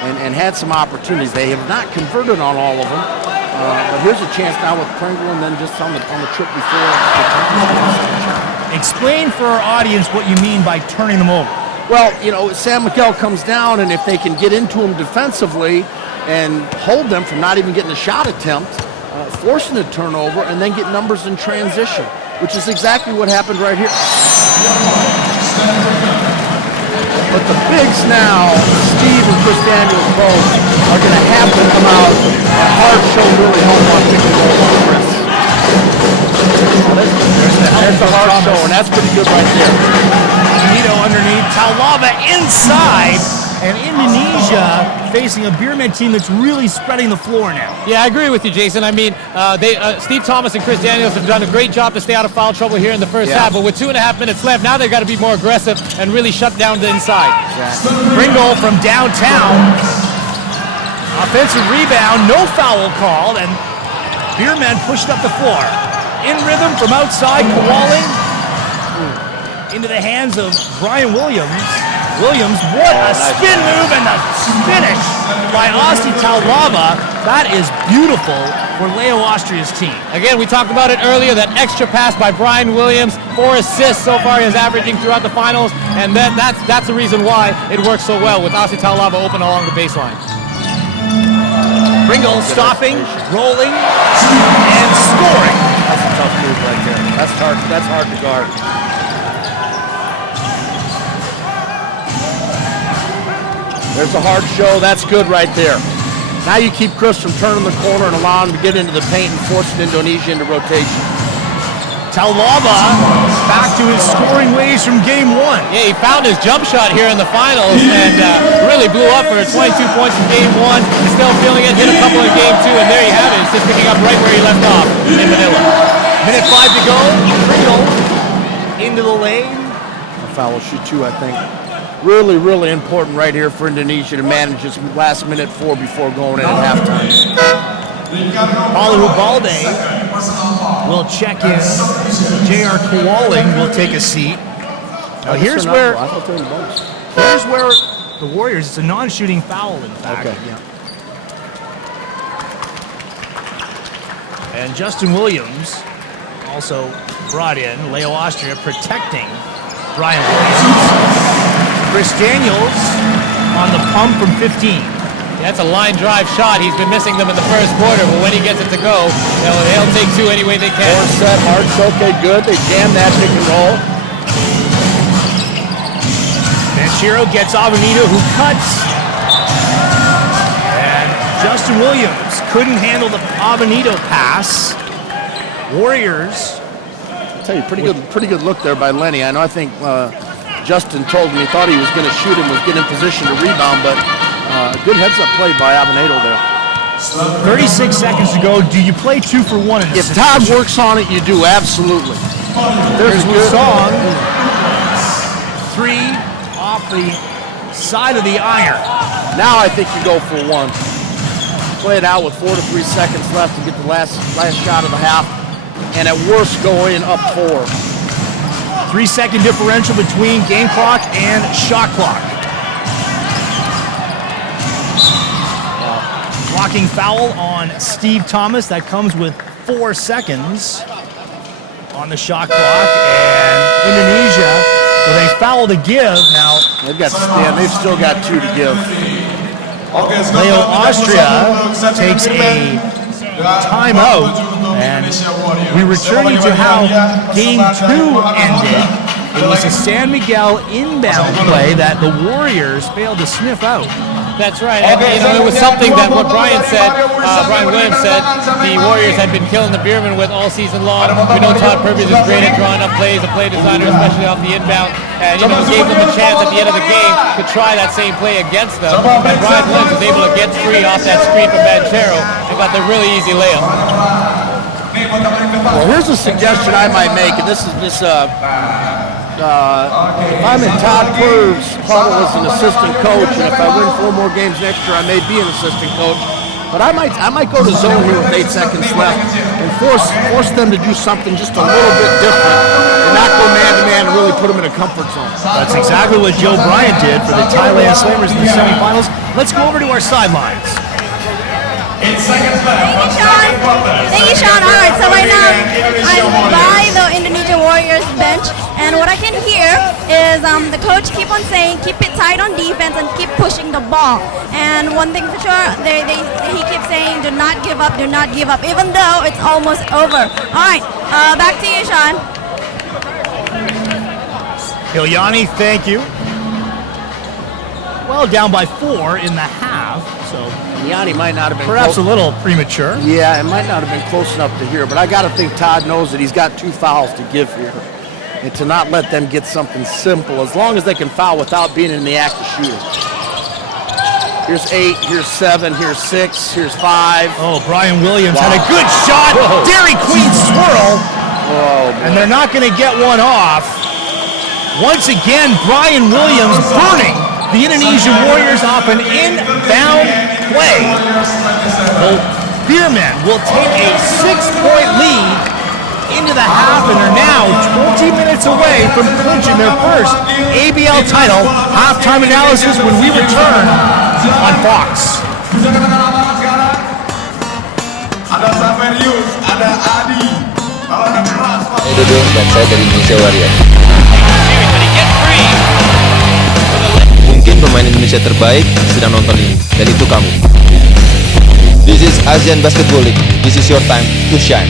and had some opportunities. They have not converted on all of them, but here's a chance now with Pringle and then just on the trip before. Explain for our audience what you mean by turning them over. Well, you know, San Miguel comes down, and if they can get into them defensively and hold them from not even getting a shot attempt, forcing a turnover, and then get numbers in transition, which is exactly what happened right here. But the bigs now, Steve and Chris Daniels both, are going to have to come out and hard show really home on picking the Chris. There's the hard show, and that's pretty good right there. Nito underneath, Taulava inside, and Indonesia facing a Beermen team that's really spreading the floor now. Yeah, I agree with you, Jason. I mean, Steve Thomas and Chris Daniels have done a great job to stay out of foul trouble here in the first half, but with 2.5 minutes left, now they've got to be more aggressive and really shut down the inside. Pringle from downtown, offensive rebound, no foul called, and Beermen pushed up the floor. In rhythm from outside, Kowalik into the hands of Brian Williams. Williams, what a spin move and the finish by Asti Taulava. That is beautiful for Leo Austria's team. Again, we talked about it earlier, that extra pass by Brian Williams, 4 assists so far he's averaging throughout the finals, and then that's the reason why it works so well with Asti Taulava open along the baseline. Pringle stopping, rolling, and scoring. That's a tough move right there. That's hard to guard. There's a hard show. That's good right there. Now you keep Chris from turning the corner and allow him to get into the paint and forcing Indonesia into rotation. Taulava back to his scoring ways from game 1. Yeah, he found his jump shot here in the finals and really blew up for 22 points in game 1. He's still feeling it, hit a couple in game 2, and there you have it. It's just picking up right where he left off in Manila. Minute 5 to go. Pringle into the lane. A foul will shoot 2, I think. Really, really important right here for Indonesia to manage this last minute 4 before going in at halftime. Paulu Balde will check in. J.R. Kowalik will take a seat. Now here's where the Warriors, it's a non-shooting foul in fact. Okay, yeah. And Justin Williams also brought in. Leo Austria protecting Brian Williams. Chris Daniels on the pump from 15. That's a line drive shot. He's been missing them in the first quarter, but when he gets it to go, they'll take 2 any way they can. 4 set, hard show, okay, good. They jam that pick and roll. Banchero gets Avenito, who cuts. And Justin Williams couldn't handle the Avenito pass. Warriors. I'll tell you, pretty good look there by Lenny. I know, I think Justin told me he thought he was going to shoot him, was getting in position to rebound, but good heads-up play by Avenado there. 36 seconds to go. Do you play 2 for 1 in this If Todd works on it, you do, absolutely. There's Lusong. 3 off the side of the iron. Now I think you go for 1. Play it out with 4 to 3 seconds left to get the last shot of the half, and at worst go in up 4. 3-second differential between game clock and shot clock. Blocking foul on Steve Thomas. That comes with 4 seconds on the shot clock. And Indonesia with a foul to give. Now they've still got 2 to give. Leo Austria takes a timeout, and we return you to how game 2 ended. It was a San Miguel inbound play that the Warriors failed to sniff out. That's right. And, it was something that what Brian said, Brian Williams said, the Warriors had been killing the Beermen with all season long. We know Todd Purvis is great at drawing up plays, a play designer, especially off the inbound. And, gave them a chance at the end of the game to try that same play against them. And Brian Williams was able to get free off that screen from Banchero and got the really easy layup. Well, here's a suggestion I might make, and this is if I'm in Todd Purves' huddle as an assistant coach, and if I win 4 more games next year, I may be an assistant coach. But I might go to zone here with 8 seconds left and force them to do something just a little bit different and not go man-to-man and really put them in a comfort zone. That's exactly what Joe Bryant did for the Thailand Slammers in the semifinals. Let's go over to our sidelines. Thank you, Sean. All right, so right now I'm by the Indonesia Warriors bench, and what I can hear is the coach keep on saying, keep it tight on defense and keep pushing the ball. And one thing for sure, he keeps saying, do not give up, even though it's almost over. All right, back to you, Sean. Ilyani, thank you. Well, down by 4 in the half, so Yanni might not have been perhaps a little premature. Yeah, it might not have been close enough to hear, but I got to think Todd knows that he's got 2 fouls to give here, and to not let them get something simple, as long as they can foul without being in the act of shooting. Here's 8, here's 7, here's 6, here's 5. Oh, Brian Williams had a good shot. Whoa. Dairy Queen swirl. Whoa, and they're not going to get one off. Once again, Brian Williams burning the Indonesia Warriors off an inbound play. Well, Beermen will take a 6-point lead into the half and are now 20 minutes away from clinching their first ABL title. Halftime analysis when we return on Fox. Ada Saverius, ada Adi. Saya Dodo dan saya dari Indonesia Warriors. Mungkin pemain Indonesia terbaik sedang nonton ini, dan itu kamu. This is Asian Basketball League. This is your time to shine.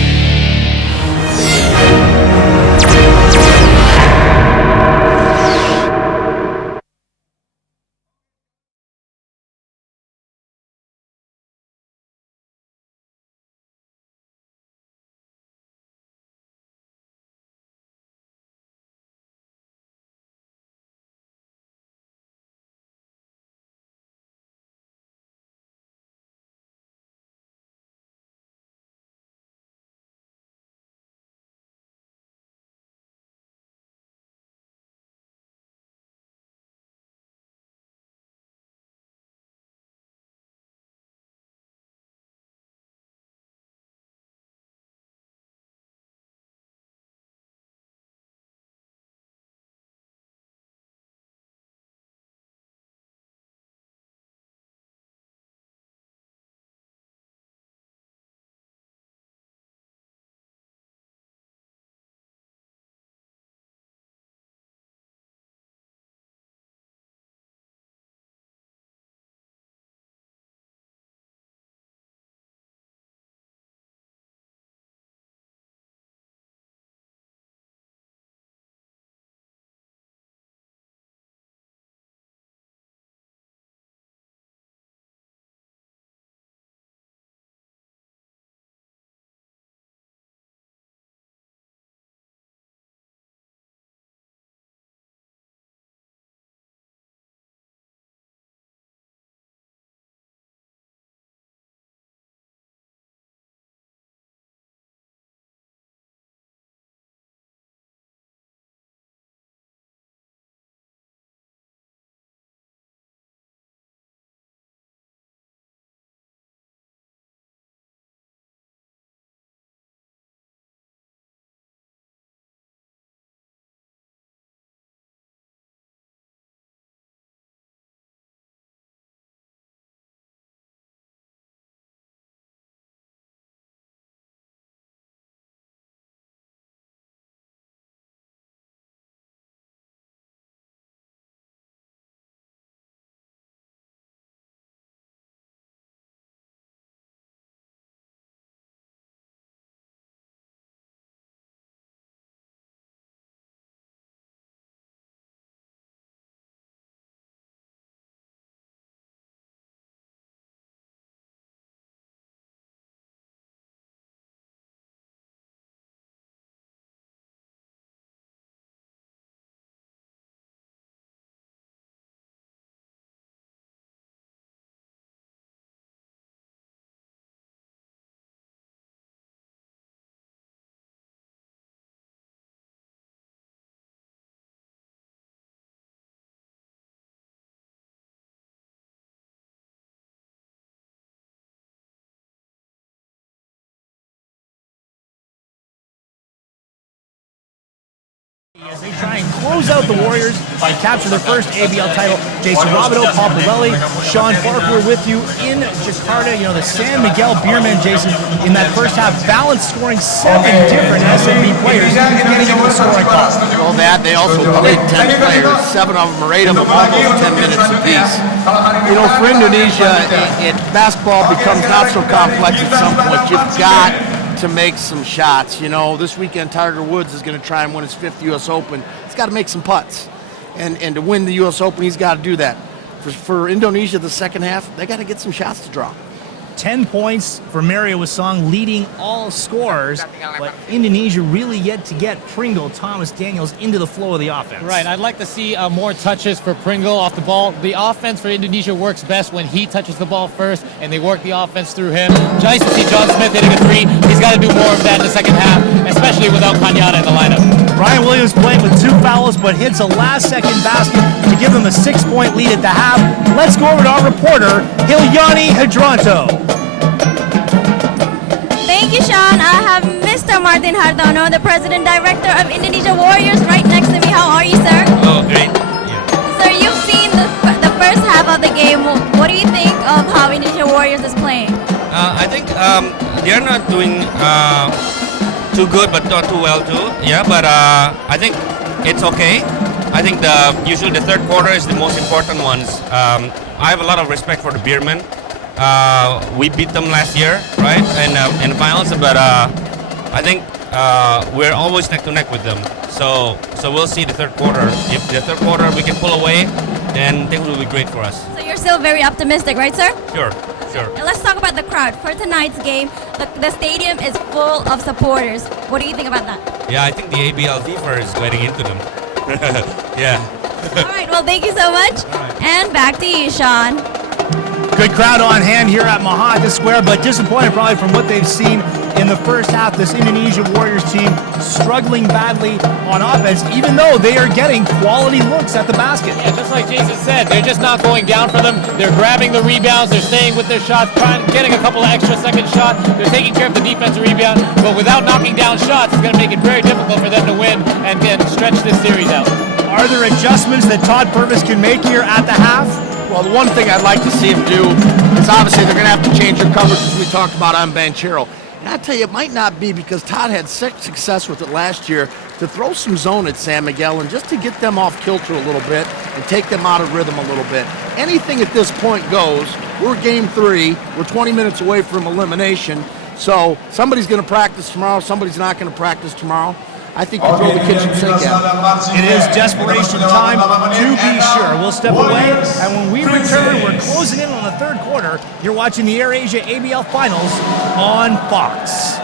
As they try and close out the Warriors and capture their first ABL title. Jason Robideau, Paul Pirelli, Sean Clark, we're with you in Jakarta. You know, the San Miguel Beermen, Jason, in that first half, balanced scoring 7 different SMB players getting into the scoring call. Well, they also played 10 players, 7 of them or 8 of them, almost 10 minutes apiece. You know, for Indonesia, basketball becomes not so complex at some point. You've got to make some shots. You know, this weekend Tiger Woods is going to try and win his 5th U.S. Open. He's got to make some putts. And to win the U.S. Open, he's got to do that. For Indonesia, the second half, they got to get some shots to draw. 10 points for Mario Wasong, leading all scorers, but Indonesia really yet to get Pringle, Thomas Daniels into the flow of the offense. Right, I'd like to see more touches for Pringle off the ball. The offense for Indonesia works best when he touches the ball first, and they work the offense through him. Nice to see John Smith hitting a 3. He's got to do more of that in the second half, especially without Kanyada in the lineup. Brian Williams playing with 2 fouls, but hits a last-second basket to give them a 6-point lead at the half. Let's go over to our reporter, Hilyani Hadranto. Thank you, Sean. I have Mr. Martin Hardono, the President Director of Indonesia Warriors, right next to me. How are you, sir? Oh, great. Sir, you've seen the first half of the game. What do you think of how Indonesia Warriors is playing? I think they're not doing too good, but not too well too. Yeah, but I think it's okay. I think usually the third quarter is the most important ones. I have a lot of respect for the Beermen. We beat them last year, right, in the finals, but I think we're always neck to neck with them. So we'll see the third quarter. If the third quarter we can pull away, then things will be great for us. So you're still very optimistic, right, sir? Sure. And let's talk about the crowd. For tonight's game, the stadium is full of supporters. What do you think about that? Yeah, I think the ABL fever is getting into them. Yeah. All right, well, thank you so much. And back to you, Sean. Good crowd on hand here at Mahaka Square, but disappointed probably from what they've seen in the first half. This Indonesia Warriors team struggling badly on offense, even though they are getting quality looks at the basket. Yeah, just like Jason said, they're just not going down for them. They're grabbing the rebounds, they're staying with their shots, getting a couple of extra second shots. They're taking care of the defensive rebound, but without knocking down shots, it's going to make it very difficult for them to win and stretch this series out. Are there adjustments that Todd Purvis can make here at the half? Well, the one thing I'd like to see him do is obviously they're going to have to change their coverage, as we talked about on Banchero. And I tell you, it might not be because Todd had such success with it last year to throw some zone at San Miguel and just to get them off kilter a little bit and take them out of rhythm a little bit. Anything at this point goes. We're game 3. We're 20 minutes away from elimination. So somebody's going to practice tomorrow. Somebody's not going to practice tomorrow. I think you throw the kitchen sink at it. It is desperation time, to be sure. We'll step away, and when we return, we're closing in on the third quarter. You're watching the AirAsia ABL Finals on Fox.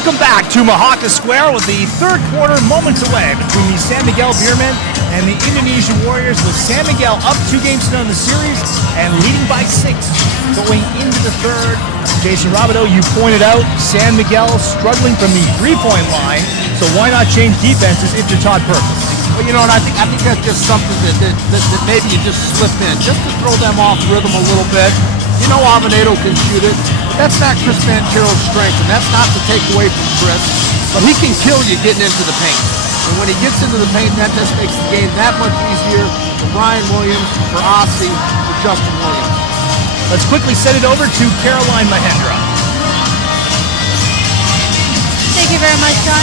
Welcome back to Mahaka Square with the third quarter moments away between the San Miguel Beermen and the Indonesia Warriors, with San Miguel up 2 games to none in the series and leading by 6 going into the third. Jason Robideau, you pointed out San Miguel struggling from the three-point line, so why not change defenses if you're Todd Purpose? Well, you know, and I think that's just something that maybe you just slip in, just to throw them off rhythm a little bit. You know Avenado can shoot it, but that's not Chris Banchero's strength, and that's not to take away from Chris, but he can kill you getting into the paint. And when he gets into the paint, that just makes the game that much easier for Brian Williams, for Ossie, for Justin Williams. Let's quickly send it over to Caroline Mahendra. Thank you very much, John.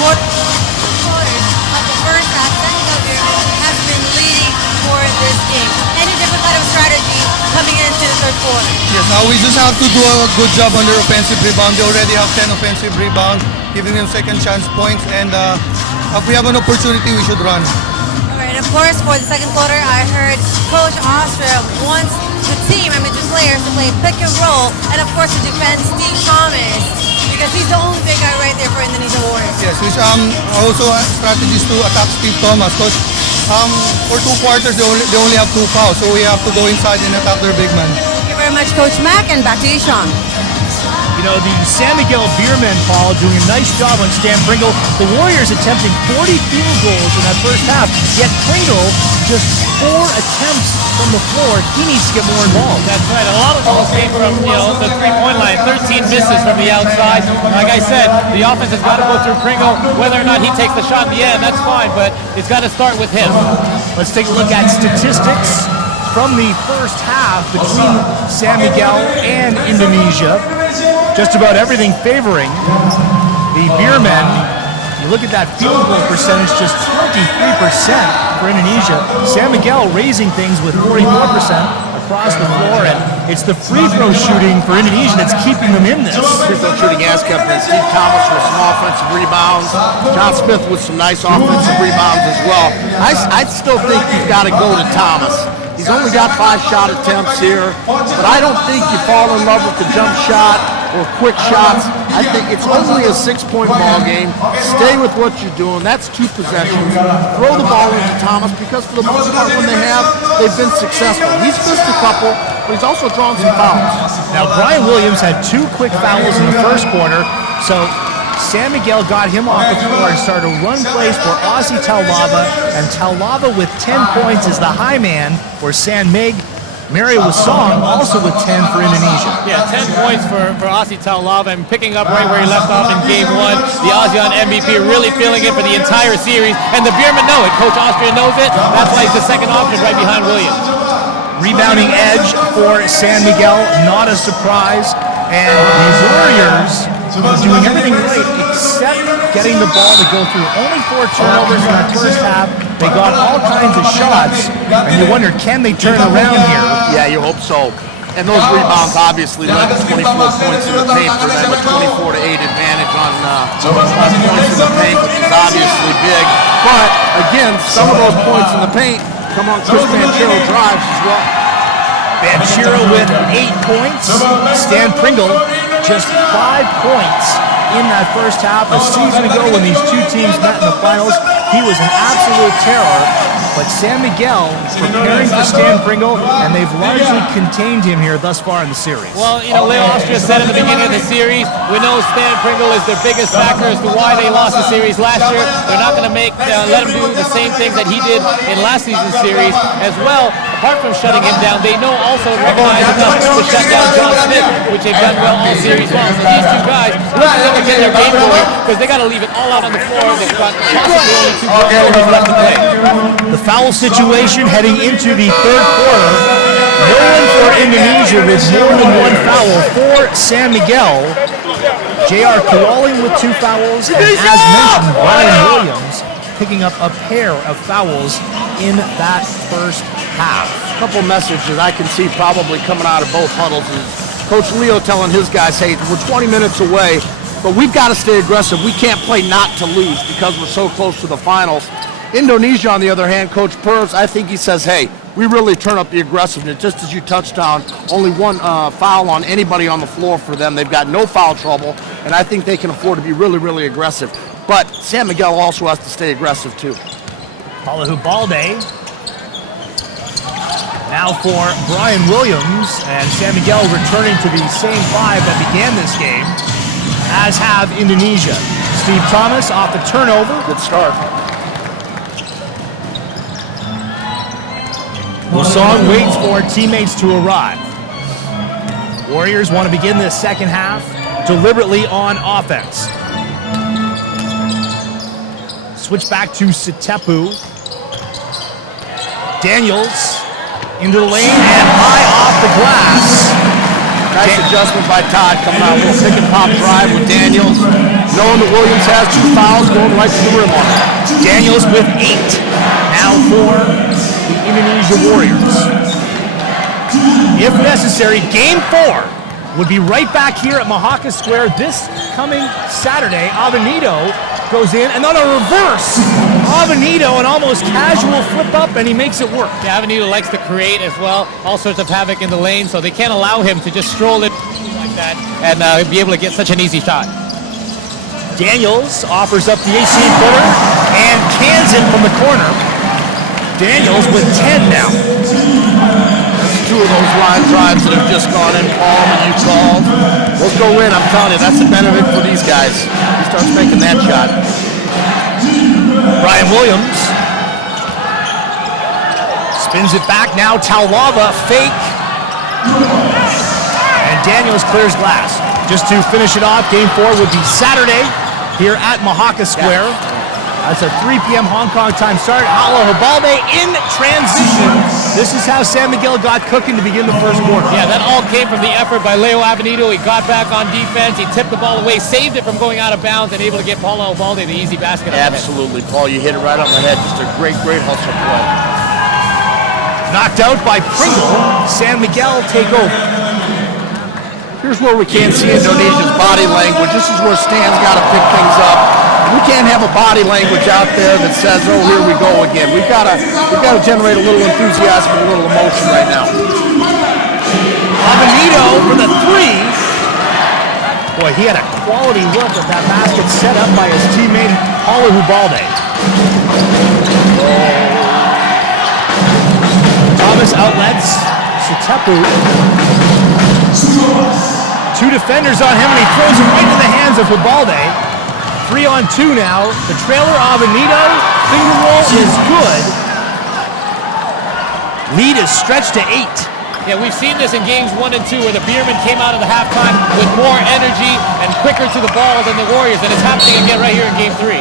What quarters of the first half, San Miguel Beermen has been leading for this game. Any different kind of strategy coming into the third quarter? Yes, we just have to do a good job on their offensive rebound. They already have 10 offensive rebounds, giving them second chance points, and if we have an opportunity, we should run. All right, of course, for the second quarter, I heard Coach Austria wants the team, the players, to play pick and roll, and of course to defend Steve Thomas, because he's the only big guy right there for Indonesia Warriors. Yes, which also strategies to attack Steve Thomas, because for 2 quarters they only have 2 fouls, so we have to go inside and attack their big man. Thank you very much, Coach Mack, and back to you, Sean. You know, the San Miguel Beermen, Paul, doing a nice job on Stan Pringle. The Warriors attempting 40 field goals in that first half, yet Pringle just 4 attempts from the floor. He needs to get more involved. That's right. A lot of those came from, the three-point line. 13 misses from the outside. Like I said, the offense has got to go through Pringle. Whether or not he takes the shot in the end, that's fine, but it's got to start with him. Let's take a look at statistics from the first half between San Miguel and Indonesia. Just about everything favoring the Beermen. You look at that field goal percentage, just 23% for Indonesia. San Miguel raising things with 44% across the floor, and it's the free throw shooting for Indonesia that's keeping them in this. Free throw shooting has kept them. Steve Thomas with some offensive rebounds. John Smith with some nice offensive rebounds as well. I still think you've got to go to Thomas. He's only got 5 shot attempts here, but I don't think you fall in love with the jump shot or quick shots. I think it's only a 6-point ball game. Stay with what you're doing. That's 2 possessions. Throw the ball into Thomas, because for the most part when they have, they've been successful. He's missed a couple, but he's also drawn some fouls. Now, Brian Williams had 2 quick fouls in the first quarter, so San Miguel got him off the floor and started to run plays for Ozzy Taulava, and Taulava with 10 points is the high man for San Mig. Mario Wasong also with 10 for Indonesia. Yeah, 10 points for Ozzy Taulava, and picking up right where he left off in Game 1. The ASEAN MVP really feeling it for the entire series, and the Beermen know it. Coach Austria knows it. That's why he's the second option right behind Williams. Rebounding edge for San Miguel, not a surprise. And the Warriors doing everything right except getting the ball to go through. Only 4 turnovers in that first half. They got all kinds of shots, and you wonder, can they turn around here? Yeah, you hope so. And those rebounds obviously led to 24 points in the paint for them, a 24-8 advantage on points in the paint, which is obviously big. But again, some of those points in the paint come on Chris Banchero drives as well. Banchero with 8 points. Stan Pringle just 5 points in that first half. A season ago when these 2 teams met in the finals, he was an absolute terror. But San Miguel preparing for Stan Pringle, and they've largely contained him here thus far in the series. Well, Leo Austria said in the beginning of the series, we know Stan Pringle is their biggest factor as to why they lost the series last year. They're not going to let him do the same things that he did in last season's series as well. Apart from shutting him down, they know also and recognize enough to shut down John Smith, which they've done well all series long. So these 2 guys look like they're getting their game going, because they got to leave it all out on the floor. They've got possibly only 2 quarters left to play. The foul situation heading into the third quarter. No one for Indonesia with more than 1 foul for San Miguel. J.R. Kowalik with 2 fouls, and as mentioned, Brian Williams picking up a pair of fouls in that first half. A couple messages I can see probably coming out of both huddles is Coach Leo telling his guys, hey, we're 20 minutes away, but we've got to stay aggressive. We can't play not to lose because we're so close to the finals. Indonesia, on the other hand, Coach Purves, I think he says, hey, we really turn up the aggressiveness. Just as you touched on, only one foul on anybody on the floor for them. They've got no foul trouble, and I think they can afford to be really, really aggressive. But San Miguel also has to stay aggressive, too. Paula Hubalde. Now for Brian Williams, and San Miguel returning to the same five that began this game, as have Indonesia. Steve Thomas off the turnover. Good start. Musong waits for teammates to arrive. Warriors want to begin this second half deliberately on offense. Switch back to Sitepu. Daniels into the lane and high off the glass. Nice adjustment by Todd, coming out a little pick and pop drive with Daniels. Knowing that Williams has 2 fouls, going right to the rim on it. Daniels with 8. Now for the Indonesia Warriors. If necessary, game 4 would be right back here at Mahaka Square this coming Saturday. Avenito goes in, and then a reverse. Avenito, an almost casual flip up, and he makes it work. Yeah, Avenito likes to create as well, all sorts of havoc in the lane, so they can't allow him to just stroll it like that and be able to get such an easy shot. Daniels offers up the 18-footer and cans it from the corner. Daniels with 10 now. That's 2 of those line drives that have just gone in, Paul, and you called. Those go in, I'm telling you, that's the benefit for these guys. He starts making that shot. Brian Williams spins it back now. Taulava fake. And Daniels clears glass. Just to finish it off, game 4 would be Saturday here at Mahaka Square. That's a 3 p.m. Hong Kong time start. Hala Hubalde in transition. This is how San Miguel got cooking to begin the first quarter. Yeah, that all came from the effort by Leo Avenito. He got back on defense. He tipped the ball away, saved it from going out of bounds, and able to get Paula Hubalde the easy basket. Absolutely, Paul. You hit it right on the head. Just a great, great hustle play. Knocked out by Pringle. San Miguel take over. Here's where we can't see Indonesia's body language. This is where Stan's got to pick things up. We can't have a body language out there that says, "Oh, here we go again." We've got to generate a little enthusiasm and a little emotion right now. Avenito for the 3. Boy, he had a quality look at that basket set up by his teammate Hala Hubalde. Thomas outlets. Sitepu. 2 defenders on him, and he throws it right into the hands of Hubalde. 3-on-2 now. The trailer, Avenito. Finger roll is good. Lead is stretched to 8. Yeah, we've seen this in games 1 and 2 where the Beermen came out of the halftime with more energy and quicker to the ball than the Warriors, and it's happening again right here in game 3.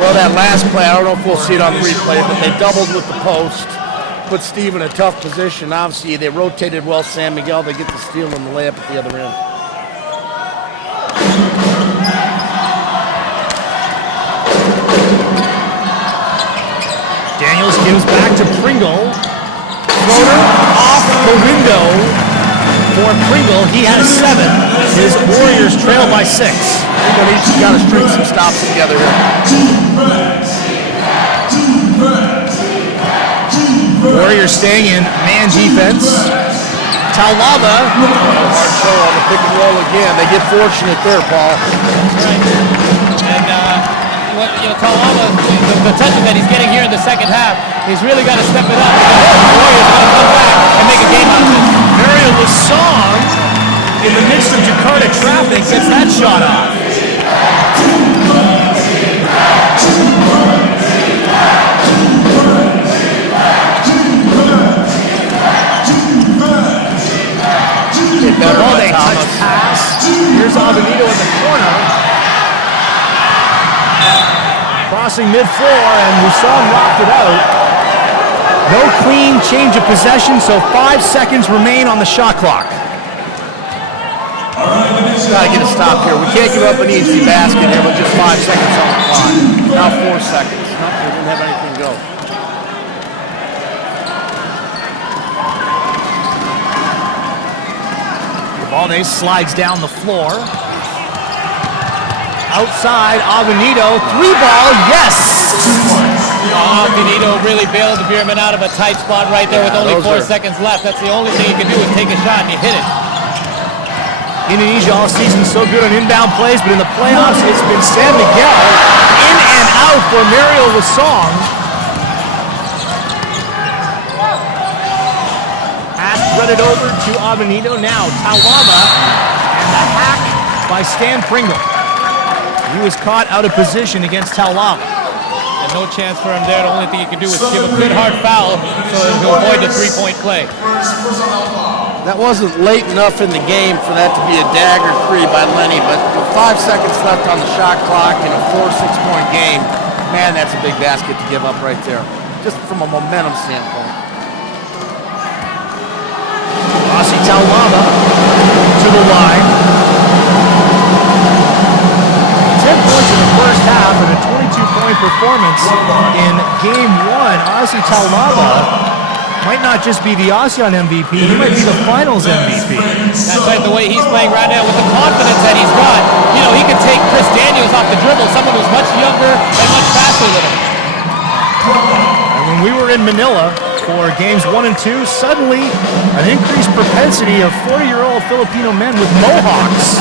Well, that last play, I don't know if we'll see it on the replay, but they doubled with the post. Put Steve in a tough position. Obviously, they rotated well. San Miguel, they get the steal and the layup at the other end. Daniels gives back to Pringle. Floater off the window for Pringle. He has 7. His Warriors trail by 6. Indonesia's got to string some stops together here. Warriors staying in man defense. Taulava. Hard show on the pick and roll again. They get fortunate there, Paul. And Taulava, the touches that he's getting here in the second half, he's really got to step it up because the Warriors are going to come back and make a game out of this. Mario Lasong, in the midst of Jakarta traffic, gets that shot off. Hubalde touch pass. Here's Avenito in the corner. Crossing mid-floor, and Musong rocked it out. No clean change of possession, so 5 seconds remain on the shot clock. Got to get a stop here. We can't give up an easy basket here with just 5 seconds on the clock. Now 4 seconds. No, we didn't have anything go. Hubalde slides down the floor. outside, Avenito, 3-ball, yes! Benito really bailed the Beermen out of a tight spot right there with only 4 seconds left. That's the only thing he can do is take a shot, and he hit it. Indonesia all season so good on inbound plays, but in the playoffs, it's been San Miguel in and out for Mario Lasong. Pass threaded over to Avenito. Now Tawaba, and the hack by Stan Pringle. He was caught out of position against Tawaba. And no chance for him there. The only thing he can do is give a good hard foul so he'll avoid the three-point play. That wasn't late enough in the game for that to be a dagger three by Lenny, but with 5 seconds left on the shot clock in a 4-6 point game, man, that's a big basket to give up right there, just from a momentum standpoint. Rossi Tawaba to the line. 10 points in the first half and a 22-point performance in game one. Rossi Tawaba might not just be the ASEAN MVP, he might be the finals MVP. That's right, the way he's playing right now with the confidence that he's got. You know, he could take Chris Daniels off the dribble, someone who's much younger and much faster than him. And when we were in Manila for games 1 and 2, suddenly an increased propensity of 40-year-old Filipino men with mohawks.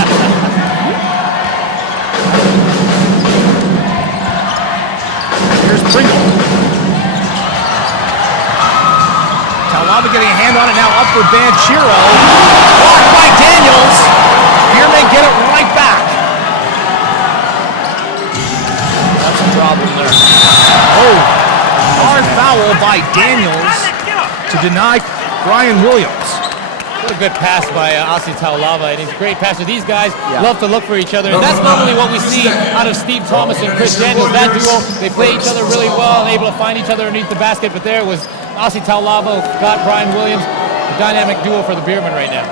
Here's Pringle. Talaba getting a hand on it now, up for Banchero. Blocked by Daniels. Beermen get it right back. That's a problem there. Oh, hard foul by Daniels to deny Brian Williams. What a good pass by Asi Taulava, and he's a great passer. These guys love to look for each other, and that's normally what we see out of Steve Thomas and Chris Daniels. That duo, they play each other really well and able to find each other underneath the basket, but there was Asi Taulava got Brian Williams, a dynamic duo for the Beermen right now.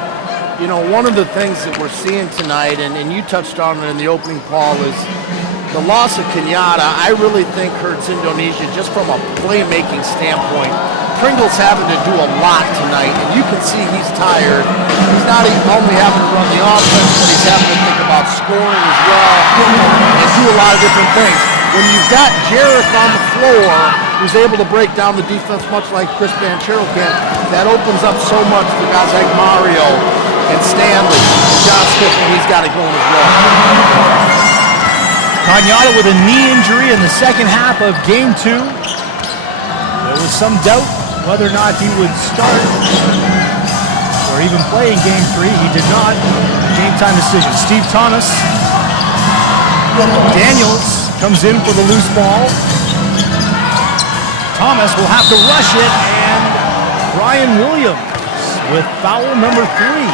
You know, one of the things that we're seeing tonight, and you touched on it in the opening, Paul, is the loss of Kenyatta, I really think hurts Indonesia just from a playmaking standpoint. Pringle's having to do a lot tonight, and you can see he's tired. He's not even only having to run the offense, but he's having to think about scoring as well and do a lot of different things. When you've got Jarek on the floor who's able to break down the defense much like Chris Banchero can, that opens up so much for guys like Mario and Stanley and John Smith when he's got it going as well. Kenyatta with a knee injury in the second half of game 2. There was some doubt whether or not he would start or even play in game 3. He did not. Game time decision. Steve Thomas. Daniels comes in for the loose ball. Thomas will have to rush it, and Brian Williams with foul number 3.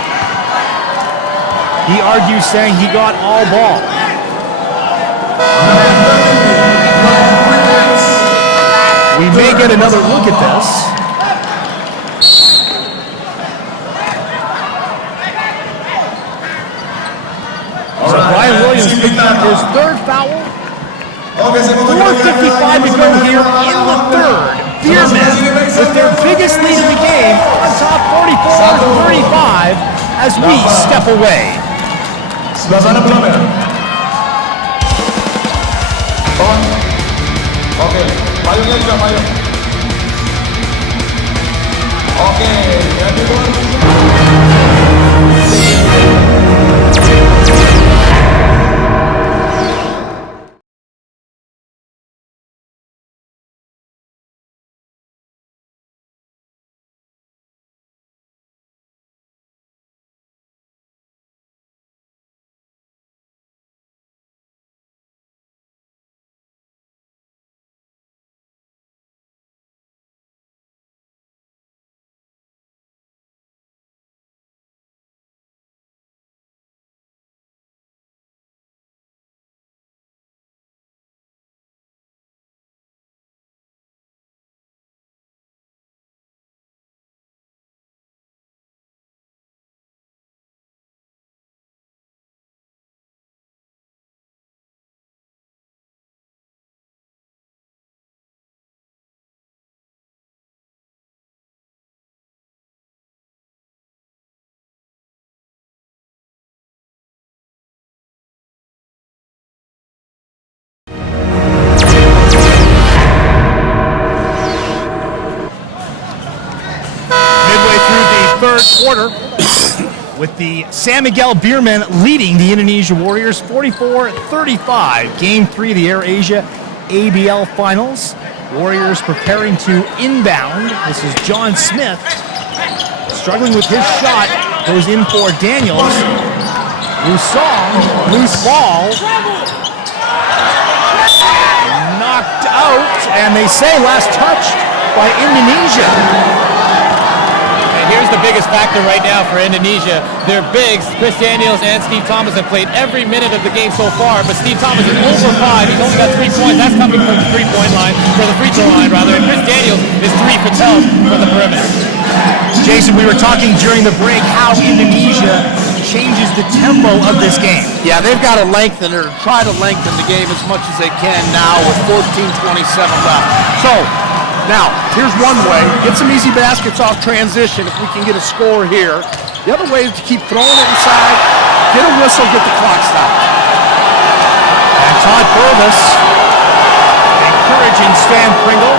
He argues saying he got all ball. We may get another look at this. So Brian Williams picking up his 3rd foul. 4:55 to go here in the 3rd. Beermen with their biggest lead of the game on top 44-35 as we step away. Oke, payungnya juga payung. Oke, jadi third quarter with the San Miguel Beermen leading the Indonesia Warriors 44-35. Game 3 of the AirAsia ABL Finals. Warriors preparing to inbound. This is John Smith. Struggling with his shot. Goes in for Daniels. Wusong, loose ball. Knocked out, and they say last touched by Indonesia. Here's the biggest factor right now for Indonesia. Their bigs, Chris Daniels and Steve Thomas, have played every minute of the game so far, but Steve Thomas is over 5. He's only got 3 points. That's coming from the three-point line, for the free throw line, rather. And Chris Daniels is 3 for 12 from the perimeter. Jason, we were talking during the break how Indonesia changes the tempo of this game. Yeah, they've got to lengthen or try to lengthen the game as much as they can now with 14:27 left. So, now, here's one way. Get some easy baskets off transition if we can get a score here. The other way is to keep throwing it inside, get a whistle, get the clock stopped. And Todd Purvis encouraging Stan Pringle.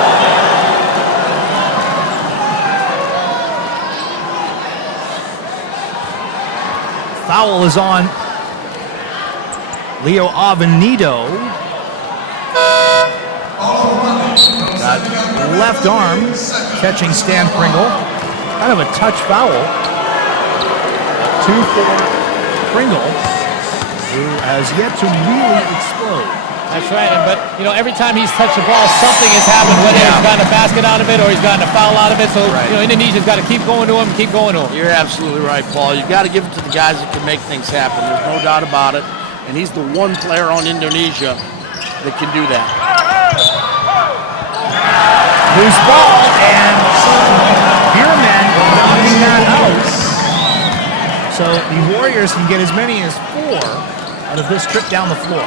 Foul is on Leo Avenido. Got left arm catching Stan Pringle. Kind of a touch foul. 2 for Pringle, who has yet to really explode. That's right, but every time he's touched the ball, something has happened, whether he's gotten a basket out of it or he's gotten a foul out of it. So Indonesia's got to keep going to him, keep going to him. You're absolutely right, Paul. You've got to give it to the guys that can make things happen. There's no doubt about it. And he's the one player on Indonesia that can do that. Loose ball, and Beermen knocking that out. So the Warriors can get as many as 4 out of this trip down the floor.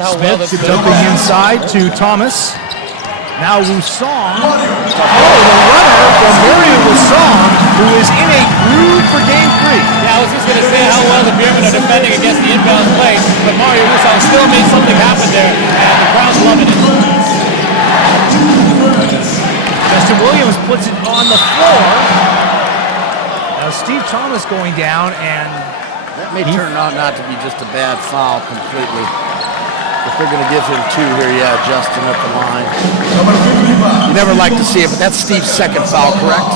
Smith dumping inside to Thomas. Now Wusong. Oh, the runner from Mario Wusong, who is in a groove for game 3. Yeah, I was just going to say how well the Beermen are defending against the inbound play, but Mario Wusong still made something happen there, and the crowd's loving it. Justin Williams puts it on the floor. Now Steve Thomas going down, and that may turn out not to be just a bad foul completely. If they're going to give him 2 here, yeah, Justin at the line. You never like to see it, but that's Steve's second foul, correct?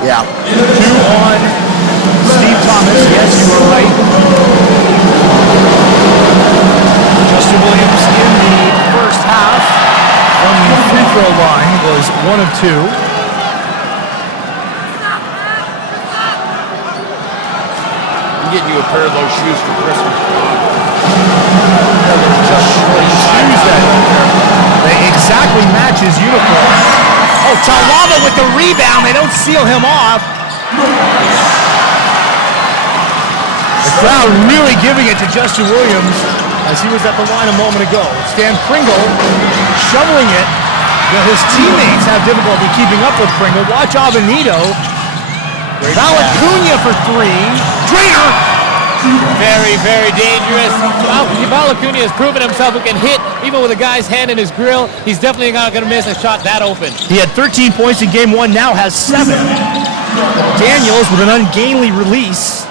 Yeah. 2 on Steve Thomas. Yes, you are right. Justin Williams in the first half from the free throw line was 1 of 2. I'm getting you a pair of those shoes for Christmas. Shoes that they exactly match his uniform. Oh, Talava with the rebound. They don't seal him off. The crowd really giving it to Justin Williams as he was at the line a moment ago. Stan Pringle shoveling it. His teammates have difficulty keeping up with Pringle. Watch Avenido. Valacuña for 3. Drainer. Very, very dangerous. Valacuña has proven himself who can hit even with a guy's hand in his grill. He's definitely not going to miss a shot that open. He had 13 points in game 1, now has 7. Daniels with an ungainly release.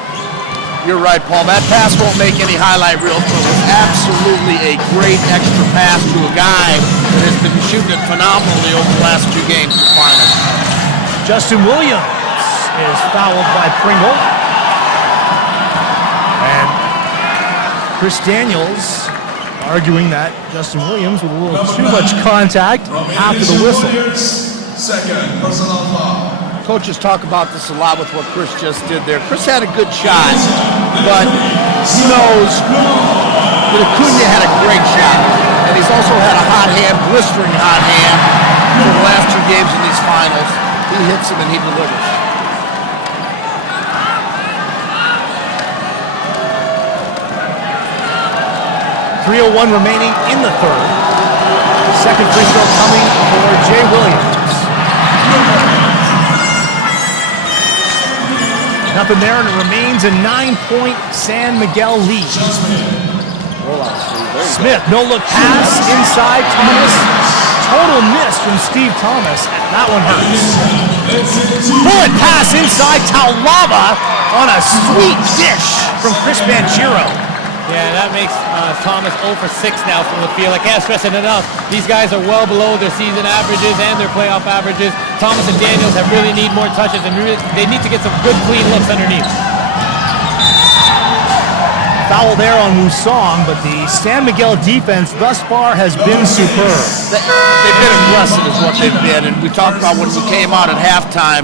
You're right, Paul. That pass won't make any highlight reel, but it was absolutely a great extra pass to a guy that has been shooting it phenomenally over the last 2 games in the finals. Justin Williams is fouled by Pringle. And Chris Daniels arguing that Justin Williams with a little too much contact after the whistle. Second personal foul. Coaches talk about this a lot with what Chris just did there. Chris had a good shot, but he knows that Acuna had a great shot. And he's also had a hot hand, blistering hot hand for the last 2 games in these finals. He hits him and he delivers. .301 remaining in the third. Second free throw coming for Jay Williams. Nothing there, and it remains a 9-point San Miguel lead. Smith, no-look pass inside Thomas. Total miss from Steve Thomas. That one hurts. Bullet pass inside Taulava on a sweet dish from Chris Banchero. Yeah, that makes Thomas 0 for 6 now from the field. I can't stress it enough. These guys are well below their season averages and their playoff averages. Thomas and Daniels have really need more touches, and they need to get some good, clean looks underneath. Foul there on Musong, but the San Miguel defense thus far has been superb. They've been aggressive is what they've been, and we talked about when we came out at halftime,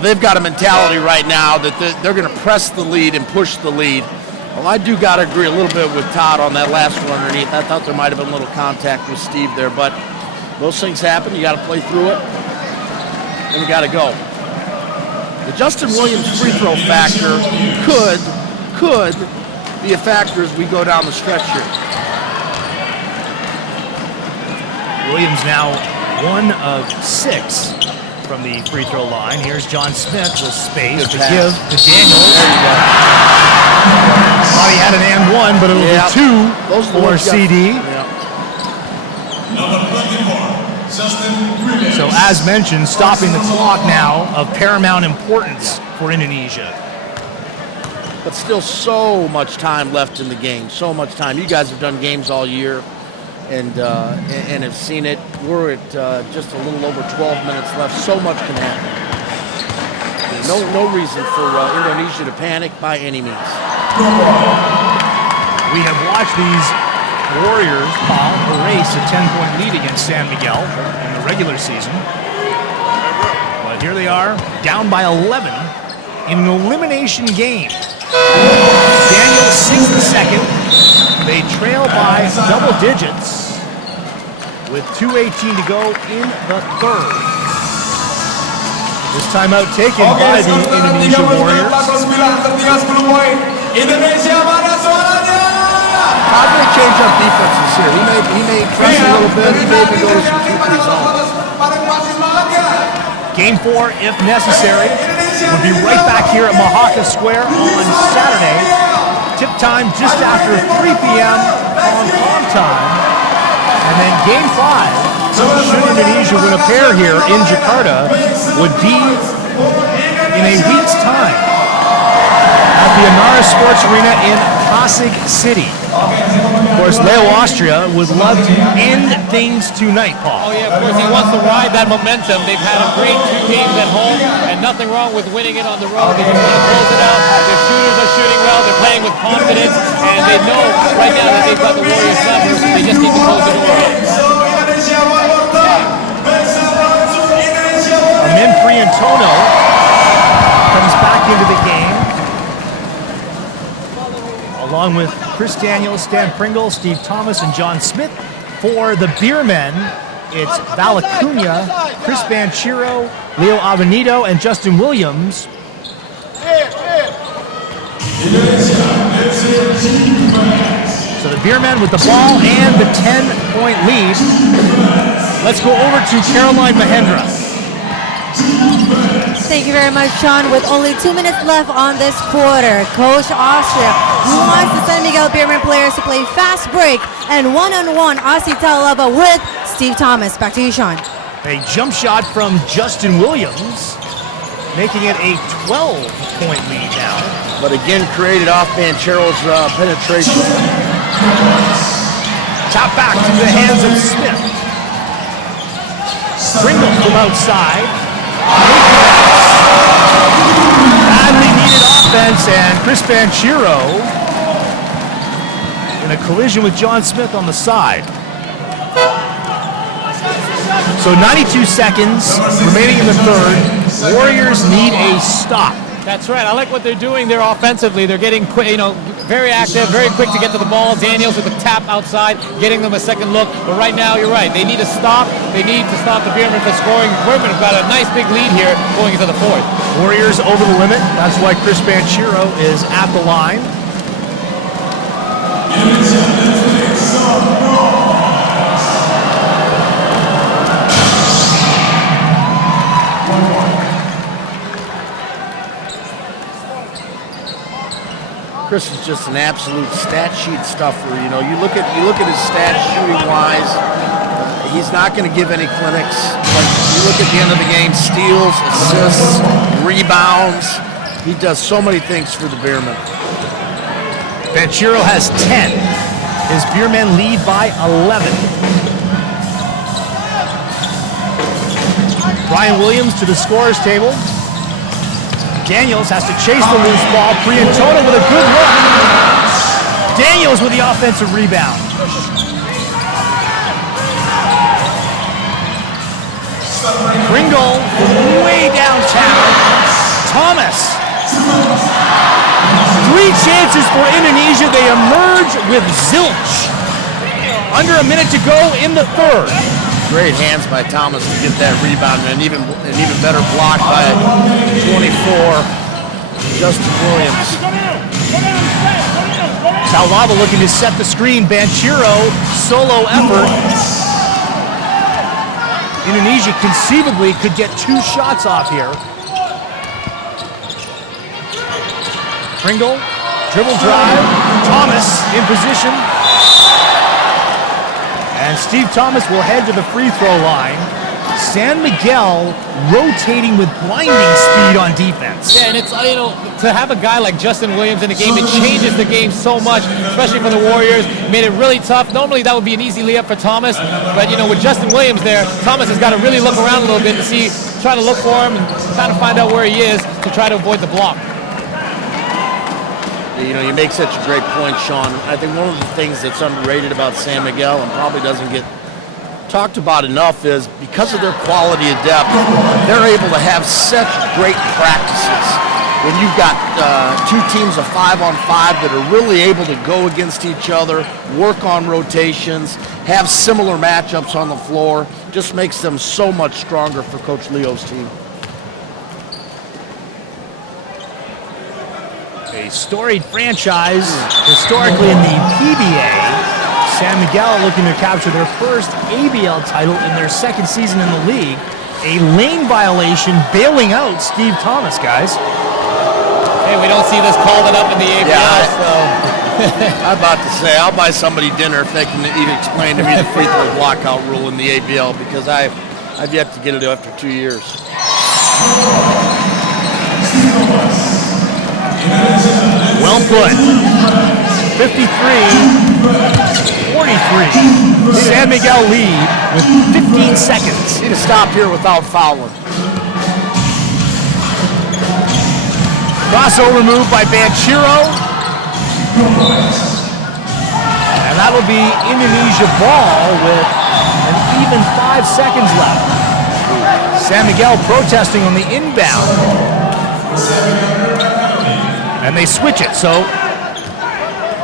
they've got a mentality right now that they're going to press the lead and push the lead. Well, I do got to agree a little bit with Todd on that last one underneath. I thought there might have been a little contact with Steve there, but those things happen. You got to play through it, and we got to go. The Justin Williams free throw factor could be a factor as we go down the stretch here. Williams now 1 of 6 from the free throw line. Here's John Smith with space to give to Daniels. There you go. Thought he had an and 1, but it was a 2 for CD. So as mentioned, stopping the clock now of paramount importance for Indonesia. But still so much time left in the game, so much time. You guys have done games all year and have seen it. We're at just a little over 12 minutes left. So much can happen. No reason for Indonesia to panic by any means. We have watched these Warriors, Paul, erase a 10-point lead against San Miguel in the regular season. But here they are, down by 11 in an elimination game. Daniels sinks the second. They trail by double digits with 2:18 to go in the third. This timeout taken by the Indonesia Warriors. How do they change up defenses here? He may press a little bit. He may go to some 2-3 zones. Game 4, if necessary. We'll be right back here at Mahaka Square on Saturday. Tip time just after 3 p.m. Hong Kong time. And then Game 5, should Indonesia win a pair here in Jakarta, would be in a week's time at the Anara Sports Arena in Pasig City. Of course, Leo Austria would love to end things tonight, Paul. Oh yeah, of course, he wants to ride that momentum. They've had a great 2 games at home, and nothing wrong with winning it on the road. They just want to close it out. Their shooters are shooting well. They're playing with confidence, and they know right now that they've got the Warriors numbers. They just need to close the door out. Amin Priantono comes back into the game, along with Chris Daniels, Stan Pringle, Steve Thomas, and John Smith. For the Beermen, it's Valacuna, Chris Banchero, Leo Avenido, and Justin Williams. So the Beermen with the ball and the 10-point lead. Let's go over to Caroline Mahendra. Thank you very much, Sean. With only 2 minutes left on this quarter, Coach Austria wants the San Miguel Beermen players to play fast break and one-on-one Aussie Taulava with Steve Thomas. Back to you, Sean. A jump shot from Justin Williams, making it a 12-point lead now. But again, created off Banchero's penetration. Top back to the hands of Smith. Pringle from outside. Badly needed offense, and Chris Banchero in a collision with John Smith on the side. So 92 seconds remaining in the third. Warriors need a stop. That's right. I like what they're doing there offensively. They're getting quick, very active, very quick to get to the ball. Daniels with the tap outside, getting them a second look. But right now, you're right. They need to stop. They need to stop the Beermen from scoring. Beermen have got a nice big lead here going into the fourth. Warriors over the limit. That's why Chris Banchero is at the line. Chris is just an absolute stat sheet stuffer. You know, you look at his stats shooting wise. He's not going to give any clinics. Like you look at the end of the game, steals, assists, rebounds. He does so many things for the Beermen. Banchero has 10. His Beermen lead by 11. Brian Williams to the scorer's table. Daniels has to chase the loose ball. Priantona with a good look. Daniels with the offensive rebound. Pringle way downtown. Thomas. 3 chances for Indonesia. They emerge with zilch. Under a minute to go in the third. Great hands by Thomas to get that rebound, and even better block by 24, Justin Williams. Taulava looking to set the screen. Banchero, solo effort. Indonesia conceivably could get 2 shots off here. Pringle, dribble drive. Thomas in position. And Steve Thomas will head to the free throw line. San Miguel rotating with blinding speed on defense. Yeah, and it's, to have a guy like Justin Williams in the game, it changes the game so much, especially for the Warriors. Made it really tough. Normally that would be an easy layup for Thomas, but with Justin Williams there, Thomas has got to really look around a little bit to try to look for him and try to find out where he is to try to avoid the block. You make such a great point, Sean. I think one of the things that's underrated about San Miguel and probably doesn't get talked about enough is because of their quality of depth, they're able to have such great practices. When you've got 2 teams of 5-on-5 that are really able to go against each other, work on rotations, have similar matchups on the floor, just makes them so much stronger for Coach Leo's team. A storied franchise historically in the PBA. San Miguel looking to capture their first ABL title in their second season in the league. A lane violation bailing out Steve Thomas, guys. Hey, we don't see this called enough in the ABL, so. I'm about to say, I'll buy somebody dinner if they can even explain to me the free throw blockout rule in the ABL, because I've yet to get it after 2 years. Well put. 53-43. San Miguel lead with 15 seconds. Need to stop here without fouling. Crossover move by Banchero. And that'll be Indonesia ball with an even 5 seconds left. San Miguel protesting on the inbound. And they switch it, so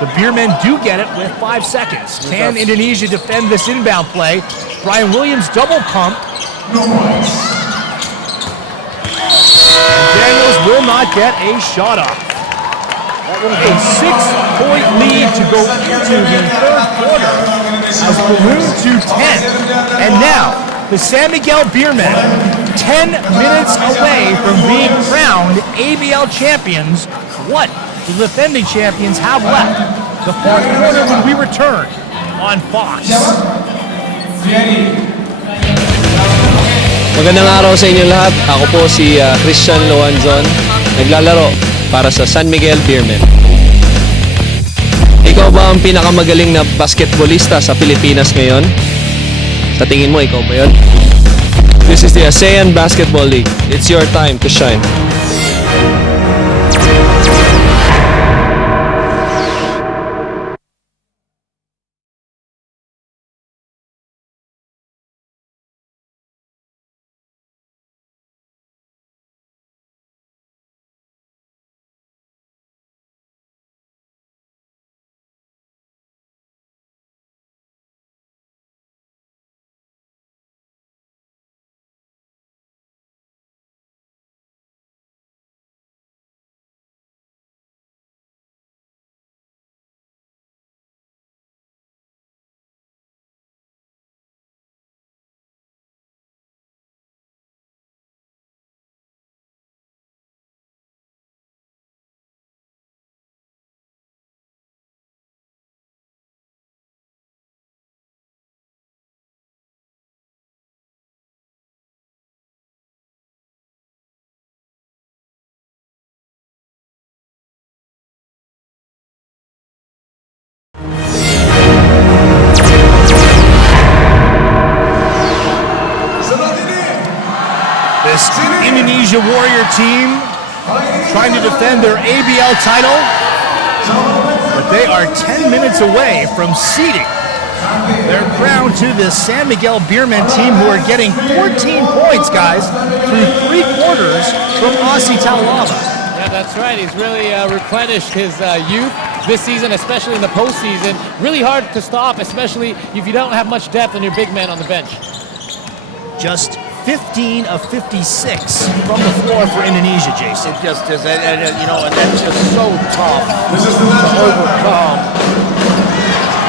the Beermen do get it with 5 seconds. Can Indonesia defend this inbound play? Brian Williams double pump. Daniels will not get a shot off. A 6-point lead to go into the third quarter as ballooned to 10. And now, the San Miguel Beermen, 10 minutes away from being crowned ABL champions. What do the defending champions have left? The fourth quarter when we return on Fox. Magandang araw sa inyo lahat. Ako po si Christian Loanzon, naglalaro para sa San Miguel Beermen. Ikaw ba ang pinakamagaling na basketballista sa Pilipinas ngayon? Sa tingin mo, ikaw ba yun? This is the ASEAN Basketball League. It's your time to shine. Indonesia Warrior team trying to defend their ABL title, but they are 10 minutes away from ceding their crown to the San Miguel Beermen team, who are getting 14 points, guys, through 3 quarters from Aussie Taulava. Yeah, that's right. He's really replenished his youth this season, especially in the postseason. Really hard to stop, especially if you don't have much depth on your big men on the bench. Just 15 of 56 from the floor for Indonesia, Jason. It just is, and that's just so tough to overcome,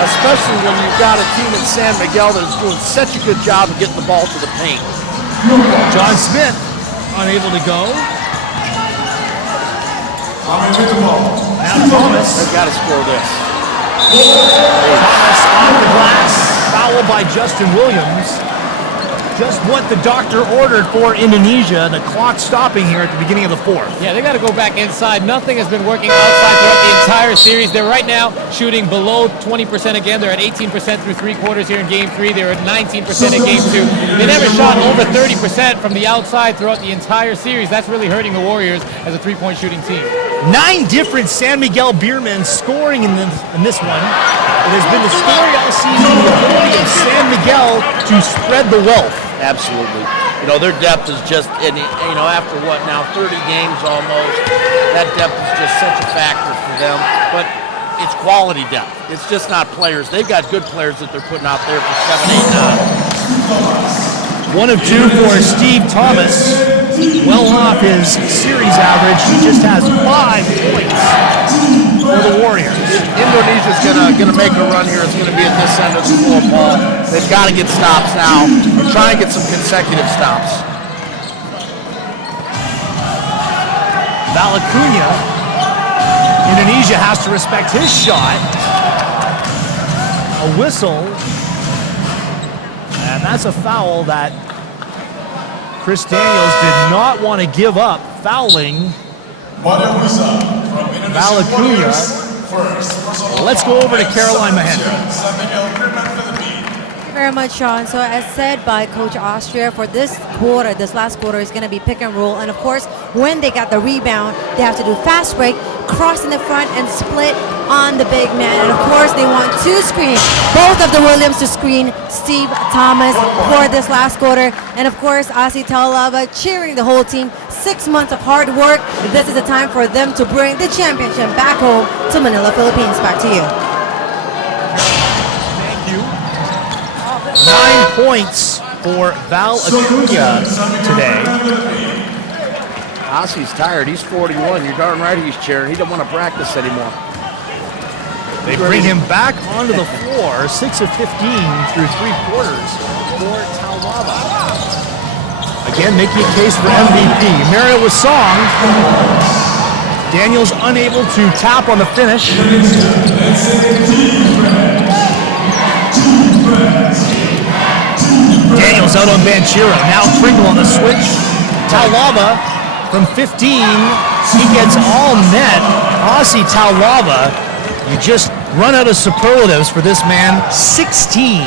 especially when you've got a team in San Miguel that is doing such a good job of getting the ball to the paint. John Smith unable to go. Now Thomas. They've got to score this. Thomas off the glass, foul by Justin Williams. Just what the doctor ordered for Indonesia. The clock stopping here at the beginning of the 4th. Yeah, they got to go back inside. Nothing has been working outside throughout the entire series. They're right now shooting below 20% again. They're at 18% through 3 quarters here in Game 3. They're at 19% in Game 2. They never shot over 30% from the outside throughout the entire series. That's really hurting the Warriors as a 3-point shooting team. 9 different San Miguel Beermen scoring in this one. It has been the story all season, the ability of San Miguel to spread the wealth. Absolutely. Their depth is just, after what now, 30 games almost, that depth is just such a factor for them. But it's quality depth. It's just not players. They've got good players that they're putting out there for 7, 8, 9. 1 of 2 for Steve Thomas. Well off his series average. He just has 5 points for the Warriors. Indonesia's gonna make a run here. It's gonna be at this end of the floor, Paul. They've got to get stops now and try and get some consecutive stops. Valacuna. Indonesia has to respect his shot. A whistle. And that's a foul that Chris Daniels did not want to give up, fouling Valacuna. Let's go over to Caroline Mahendra. Thank you very much, Sean. So as said by Coach Austria, for this last quarter is going to be pick and roll. And of course, when they got the rebound, they have to do fast break, cross in the front, and split on the big man. And of course, they want to screen both of the Williams to screen Steve Thomas for this last quarter. And of course, Aussie Taulava cheering the whole team. 6 months of hard work. This is the time for them to bring the championship back home to Manila, Philippines. Back to you. Thank you. 9 points for Val Acuna today. Ossie's tired. He's 41. You're darn right he's cheering. He don't want to practice anymore. They bring him back onto the floor, 6 of 15 through 3 quarters for Taulava. Again, making a case for MVP. Mario with song. Daniels unable to tap on the finish. Daniels out on Banchero. Now Pringle on the switch. Taulava from 15. He gets all net. Aussie Taulava. You just run out of superlatives for this man. 16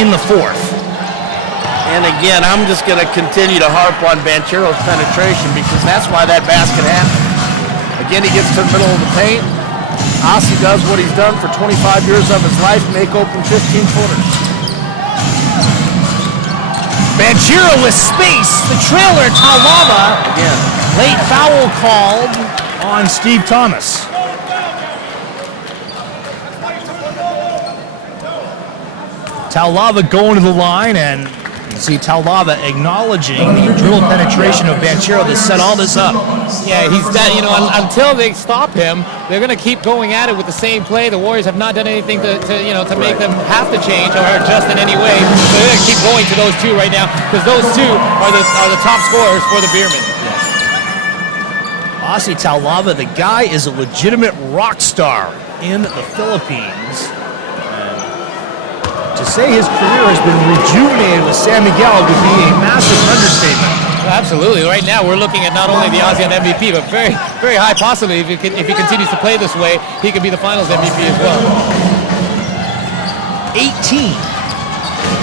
in the 4th. And again, I'm just going to continue to harp on Banchero's penetration because that's why that basket happened. Again, he gets to the middle of the paint. Aussie does what he's done for 25 years of his life, make open 15-footers. Banchero with space. The trailer, Taulava. Again. Late foul called on Steve Thomas. Taulava going to the line, and you see Taulava acknowledging the dribble penetration of Banchero to set all this up. Yeah, he's that, until they stop him, they're going to keep going at it with the same play. The Warriors have not done anything to make them have to change or adjust in any way. So they're going to keep going to those 2 right now because those 2 are the top scorers for the Beermen. Aussie Taulava, the guy is a legitimate rock star in the Philippines. To say his career has been rejuvenated with San Miguel would be a massive understatement. Well, absolutely. Right now, we're looking at not only the ASEAN MVP, but very, very high possibility if he continues to play this way, he could be the Finals MVP as well. 18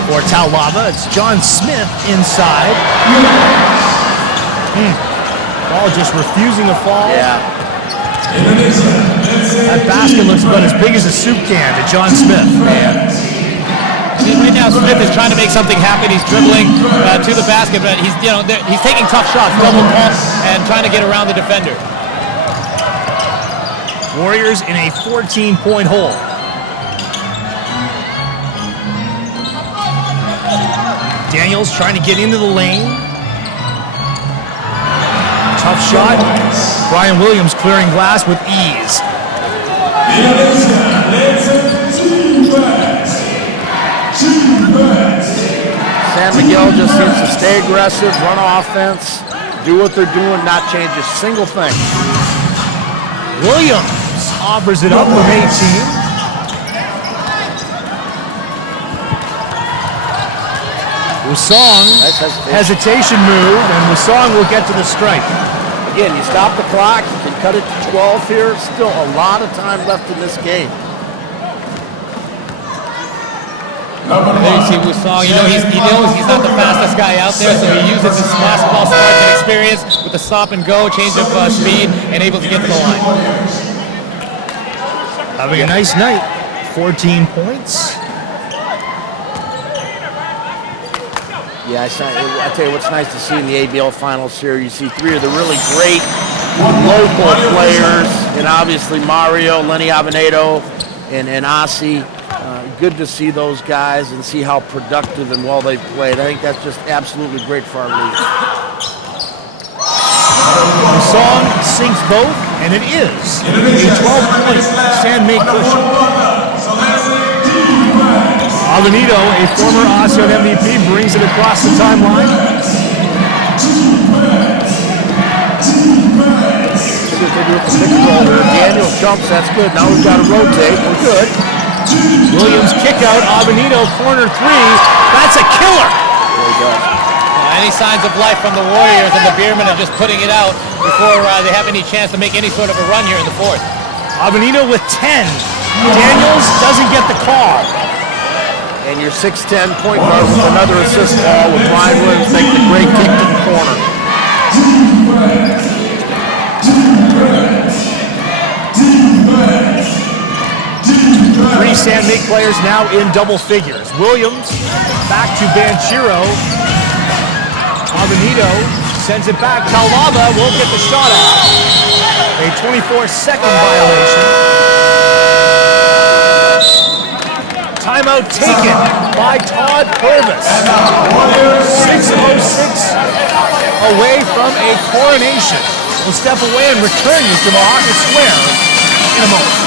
for Taulava. It's John Smith inside. Ball just refusing to fall. Yeah. That basket looks about as big as a soup can to John Smith. Right now, Smith is trying to make something happen. He's dribbling to the basket, but he's taking tough shots, double pump, and trying to get around the defender. Warriors in a 14-point hole. Daniels trying to get into the lane. Tough shot. Brian Williams clearing glass with ease. San Miguel just needs to stay aggressive, run offense, do what they're doing, not change a single thing. Williams offers it up from 18. Wusong, hesitation move, and Wusong will get to the strike. Again, you stop the clock, you can cut it to 12 here. Still a lot of time left in this game. And there you see Wusong, he knows he's not the fastest guy out there, so he uses his basketball smarts and experience with the stop and go, change of speed, and able to get to the line. Having a nice night. 14 points. Yeah, I tell you what's nice to see in the ABL finals here. You see three of the really great local players, and obviously Mario, Lenny Avenedo, and Asi. Good to see those guys and see how productive and well they've played. I think that's just absolutely great for our league. The song sinks both, and it is a 12-point San-made cushion. Avenedo, a former ASEAN MVP, brings it across the timeline. See what they do with the pick and roll there. Daniel jumps, that's good. Now we've got to rotate. We're good. Williams kick out, Avenedo corner three. That's a killer. There he goes. Any signs of life from the Warriors, and the Beermen are just putting it out before they have any chance to make any sort of a run here in the fourth. Avenedo with 10. Daniels doesn't get the call. And your 6'10" point guard with another assist ball with Brian Williams making a great kick to the corner. Three San-Mig players now in double figures. Williams back to Banchero. Avenedo sends it back. Talaba won't get the shot out. A 24-second violation. Timeout taken by Todd Purvis. 6:06 away from a coronation. We'll step away and return you to Mahaka Square in a moment.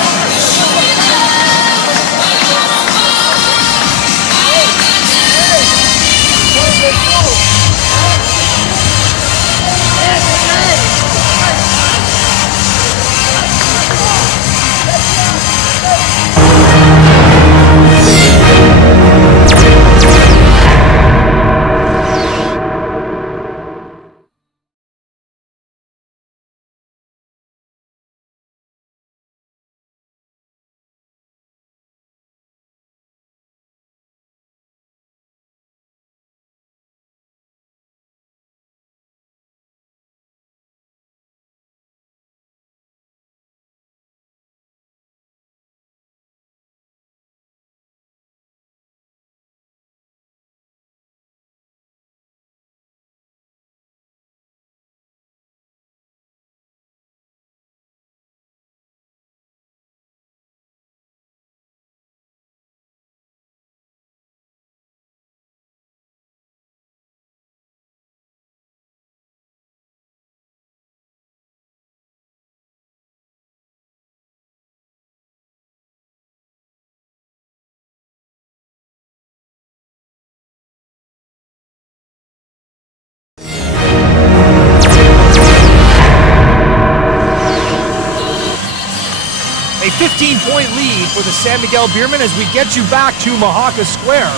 A 15-point lead for the San Miguel Beermen as we get you back to Mahaka Square.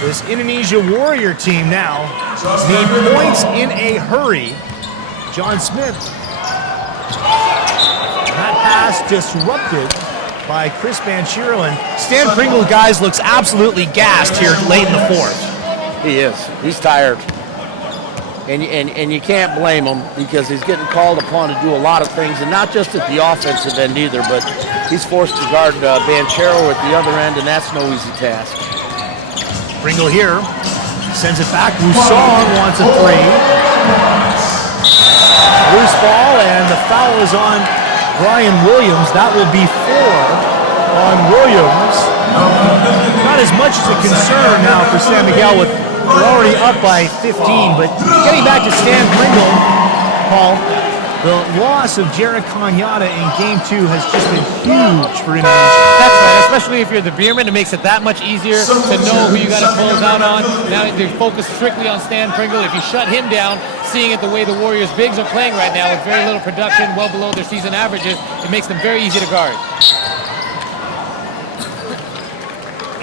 This Indonesia Warrior team now need points in a hurry. John Smith. That pass disrupted by Chris Banchero, and Stan Pringle, guys, looks absolutely gassed here late in the fourth. He is. He's tired. And you can't blame him because he's getting called upon to do a lot of things, and not just at the offensive end either, but he's forced to guard Banchero at the other end, and that's no easy task. Pringle here sends it back. Wusong wants a three. Loose ball, and the foul is on Brian Williams. That will be 4 on Williams. Not as much as a concern now for San Miguel. They're already up by 15, but getting back to Stan Pringle, Paul, the loss of Jarek Kanyata in Game 2 has just been huge for Indonesia. That's right, especially if you're the Beermen. It makes it that much easier to know who you got to close out on. Now they're focused strictly on Stan Pringle. If you shut him down, seeing it the way the Warriors bigs are playing right now with very little production, well below their season averages, it makes them very easy to guard.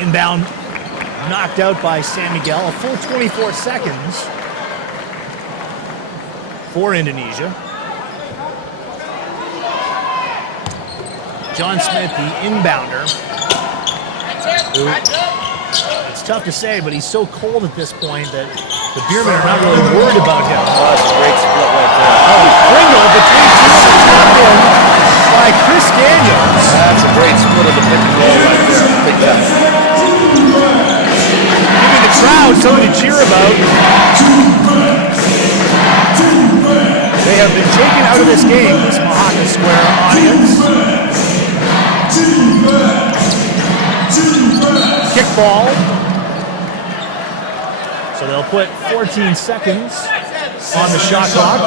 Inbound knocked out by San Miguel. A full 24 seconds for Indonesia. John Smith, the inbounder. It's tough to say, but he's so cold at this point that the Beermen are not really worried about him. Oh, that's a great split right there. Pringle between two of the tapped in by Chris Daniels. That's a great split of the pick and roll right there. Big time. Giving the crowd something to cheer about. They have been taken out of this game, this Mahaka Square audience. Kickball. So they'll put 14 seconds on the shot clock.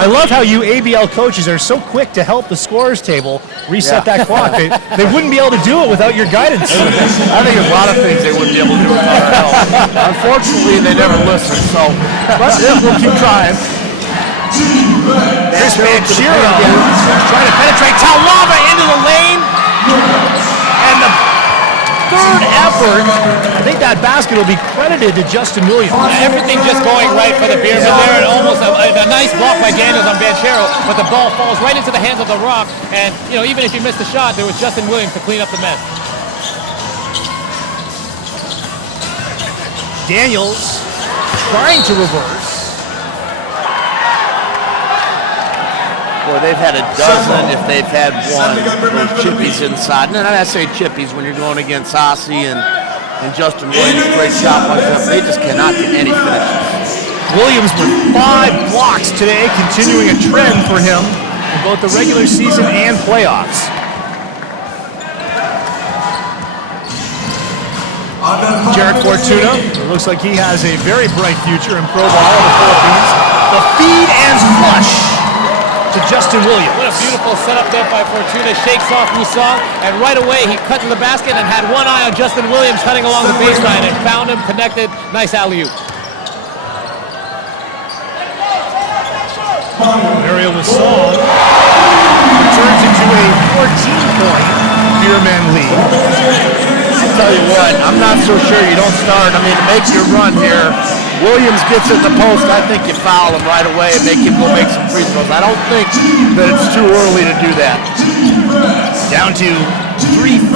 I love how you ABL coaches are so quick to help the scorers table reset that clock. They wouldn't be able to do it without your guidance. I think there's a lot of things they wouldn't be able to do without help. Unfortunately, they never listen, so but we'll keep trying. Chris Banchero trying to penetrate Talava into the lane. And the third effort, I think that basket will be credited to Justin Williams. Everything just going right for the Beermen there, and almost a nice block by Daniels on Banchero, but the ball falls right into the hands of the Rock, and even if you missed the shot, there was Justin Williams to clean up the mess. Daniels trying to reverse. Boy, they've had a dozen if they've had one. Those chippies inside. And I say chippies when you're going against Ossie and Justin Williams. Great shot like that. They just cannot get any finishes. Williams with 5 blocks today, continuing a trend for him in both the regular season and playoffs. Jared Fortuna, it looks like he has a very bright future in pro ball in the Philippines. The feed and flush to Justin Williams. What a beautiful setup there by Fortuna. Shakes off Wusong, and right away he cut to the basket and had one eye on Justin Williams cutting along the baseline and found him connected. Nice alley-oop. Mario Wusong turns into a 14-point Beermen lead. I'll tell you what, I'm not so sure you don't start. I mean, to make your run here, Williams gets at the post, I think you foul him right away and make him go make some free throws. I don't think that it's too early to do that. Down to 350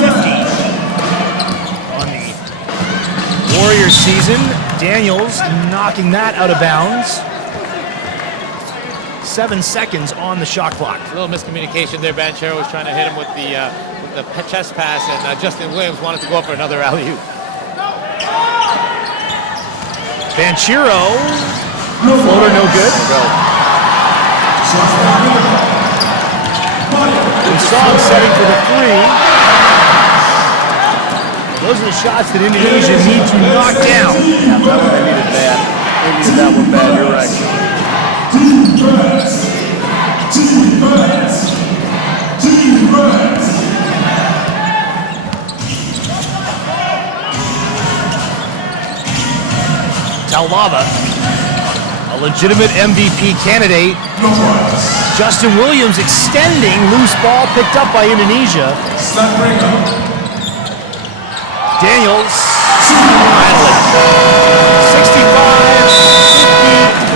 on the Warriors season. Daniels knocking that out of bounds. 7 seconds on the shot clock. A little miscommunication there. Banchero was trying to hit him with the chest pass, and Justin Williams wanted to go for another alley-oop. Banchero, floater no good. Wusong setting for the 3. Those are the shots that Indonesia need to knock down. Yeah, that one they needed bad. They needed that one bad, you're right. Talava, a legitimate MVP candidate. Justin Williams extending, loose ball picked up by Indonesia. Daniels, finally,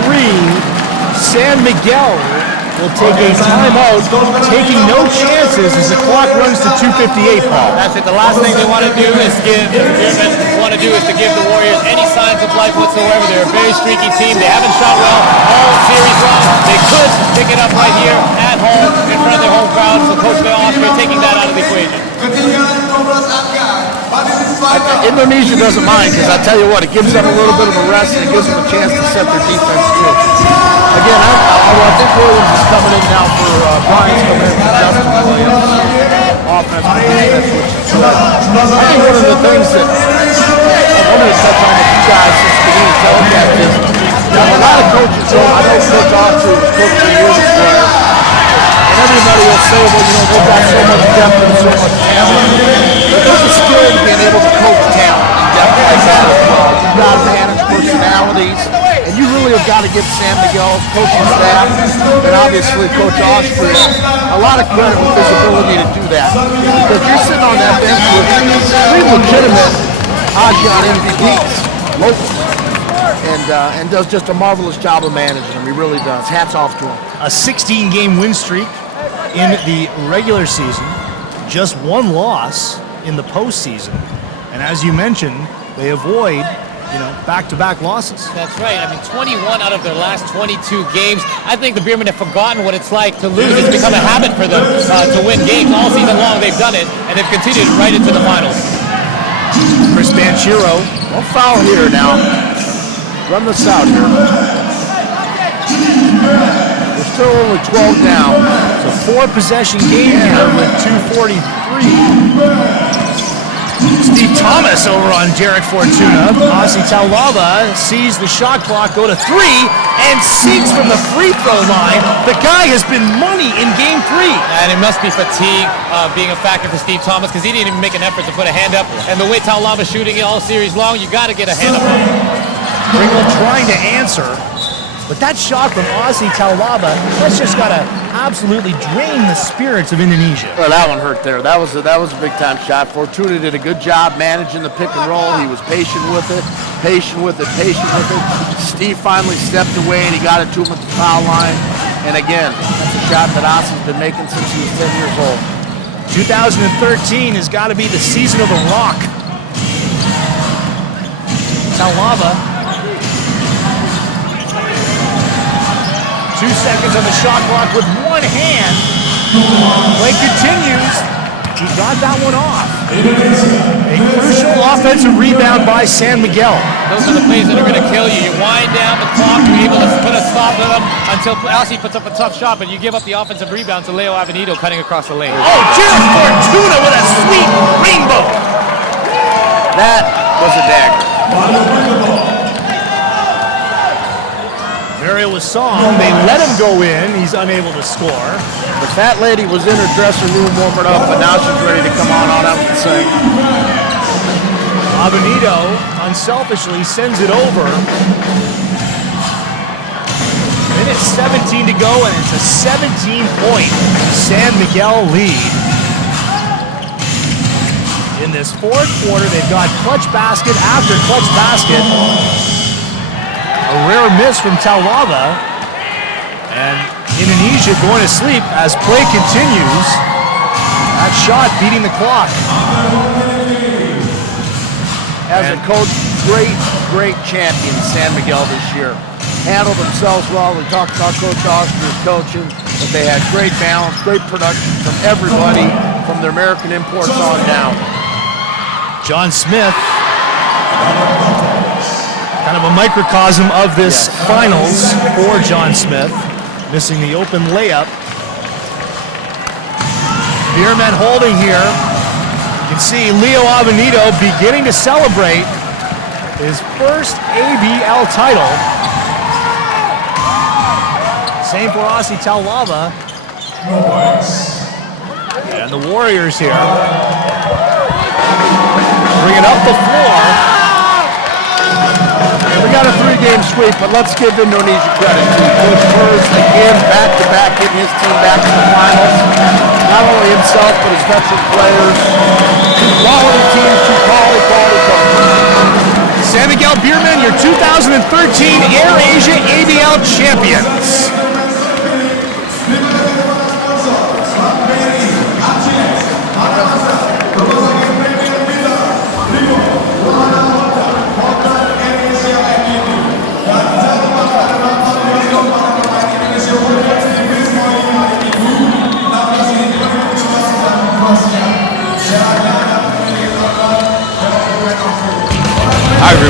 65-53. San Miguel will take a timeout, taking no chances as the clock runs to 2:58, Paul. That's it. The last thing they want to do is to give the Warriors any signs of life whatsoever. They're a very streaky team. They haven't shot well all series long. They could pick it up right here at home in front of their home crowd. So Coach Miguel Beermen taking that out of the equation. Indonesia doesn't mind, because I tell you what, it gives them a little bit of a rest and it gives them a chance to set their defense too. Again, I think Williams is coming in now for Brian's coming in for Justin Williams. Offense and defense, which is good. I think one of the things that I wanted to touch on with you guys since the beginning of the telecast is, a lot of coaches don't, I know Coach Austria was coach for years before, and everybody will say, well, they've got so much depth and so much talent. But there's a skill to being able to coach talent and depth like that as well. You've got to manage personalities, and you really have got to give San Miguel's coaching staff, and obviously Coach Austria, a lot of credit with his ability to do that. Because you're sitting on that bench with three legitimate ASEAN MVPs, locals. And does just a marvelous job of managing them. He really does. Hats off to him. A 16-game win streak in the regular season, just one loss in the postseason. And as you mentioned, they avoid, back-to-back losses. That's right. I mean, 21 out of their last 22 games. I think the Beermen have forgotten what it's like to lose. It's become a habit for them to win games. All season long they've done it, and they've continued right into the finals. Chris Banchero. No foul here now. Run this out here. We're still only 12 down. It's a 4-possession game here with 2:43. Steve Thomas over on Derek Fortuna. Asi Taulava sees the shot clock go to 3 and sinks from the free throw line. The guy has been money in game 3. And it must be fatigue being a factor for Steve Thomas, because he didn't even make an effort to put a hand up. And the way Taulava's shooting it all series long, you got to get a hand up. Ringo trying to answer, but that shot from Asi Taulava, that's just got to absolutely drain the spirits of Indonesia. Well, that one hurt there. That was a big-time shot. Fortuna did a good job managing the pick and roll. He was patient with it. Steve finally stepped away, and he got it to him at the foul line. And again, that's a shot that Asi's been making since he was 10 years old. 2013 has got to be the season of the Rock. Taulava. 2 seconds on the shot clock with one hand. Play continues. He got that one off. A crucial offensive rebound by San Miguel. Those are the plays that are going to kill you. You wind down the clock, you're able to put a stop to them until Asi puts up a tough shot, but you give up the offensive rebound to Leo Avenido cutting across the lane. Oh, Jared Fortuna with a sweet rainbow. That was a dagger. Mario Wasong, they let him go in. He's unable to score. The fat lady was in her dressing room warming up, but now she's ready to come on out and sing. Avenido unselfishly sends it over. Minute 17 to go, and it's a 17-point San Miguel lead. In this fourth quarter, they've got clutch basket after clutch basket. A rare miss from Taulava, and Indonesia going to sleep as play continues. That shot beating the clock. As a coach, great champion San Miguel this year. Handled themselves well. We talked about Coach Austria's coaching, but they had great balance, great production from everybody, from their American imports on down. John Smith, kind of a microcosm of this finals for John Smith, missing the open layup. Beermen holding here. You can see Leo Avenido beginning to celebrate his first ABL title. Same for Asi Taulava. And the Warriors here. Bringing up the floor. We got a 3-game sweep, but let's give Indonesia credit to Coach Burrs again, back-to-back, getting his team back to the finals. Not only himself, but his veteran players. Two quality teams, two quality coaches. San Miguel Beermen, your 2013 AirAsia ABL champions.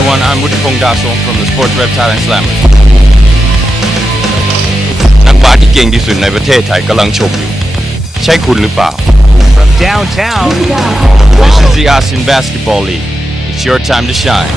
everyone, I'm Wuttipong Dasom from the Sports Web Thailand Slammer นักบาสที่เก่งที่สุดในประเทศไทยกำลังชมอยู่ใช่คุณหรือเปล่า From downtown, This is the ASEAN Basketball League. It's your time to shine.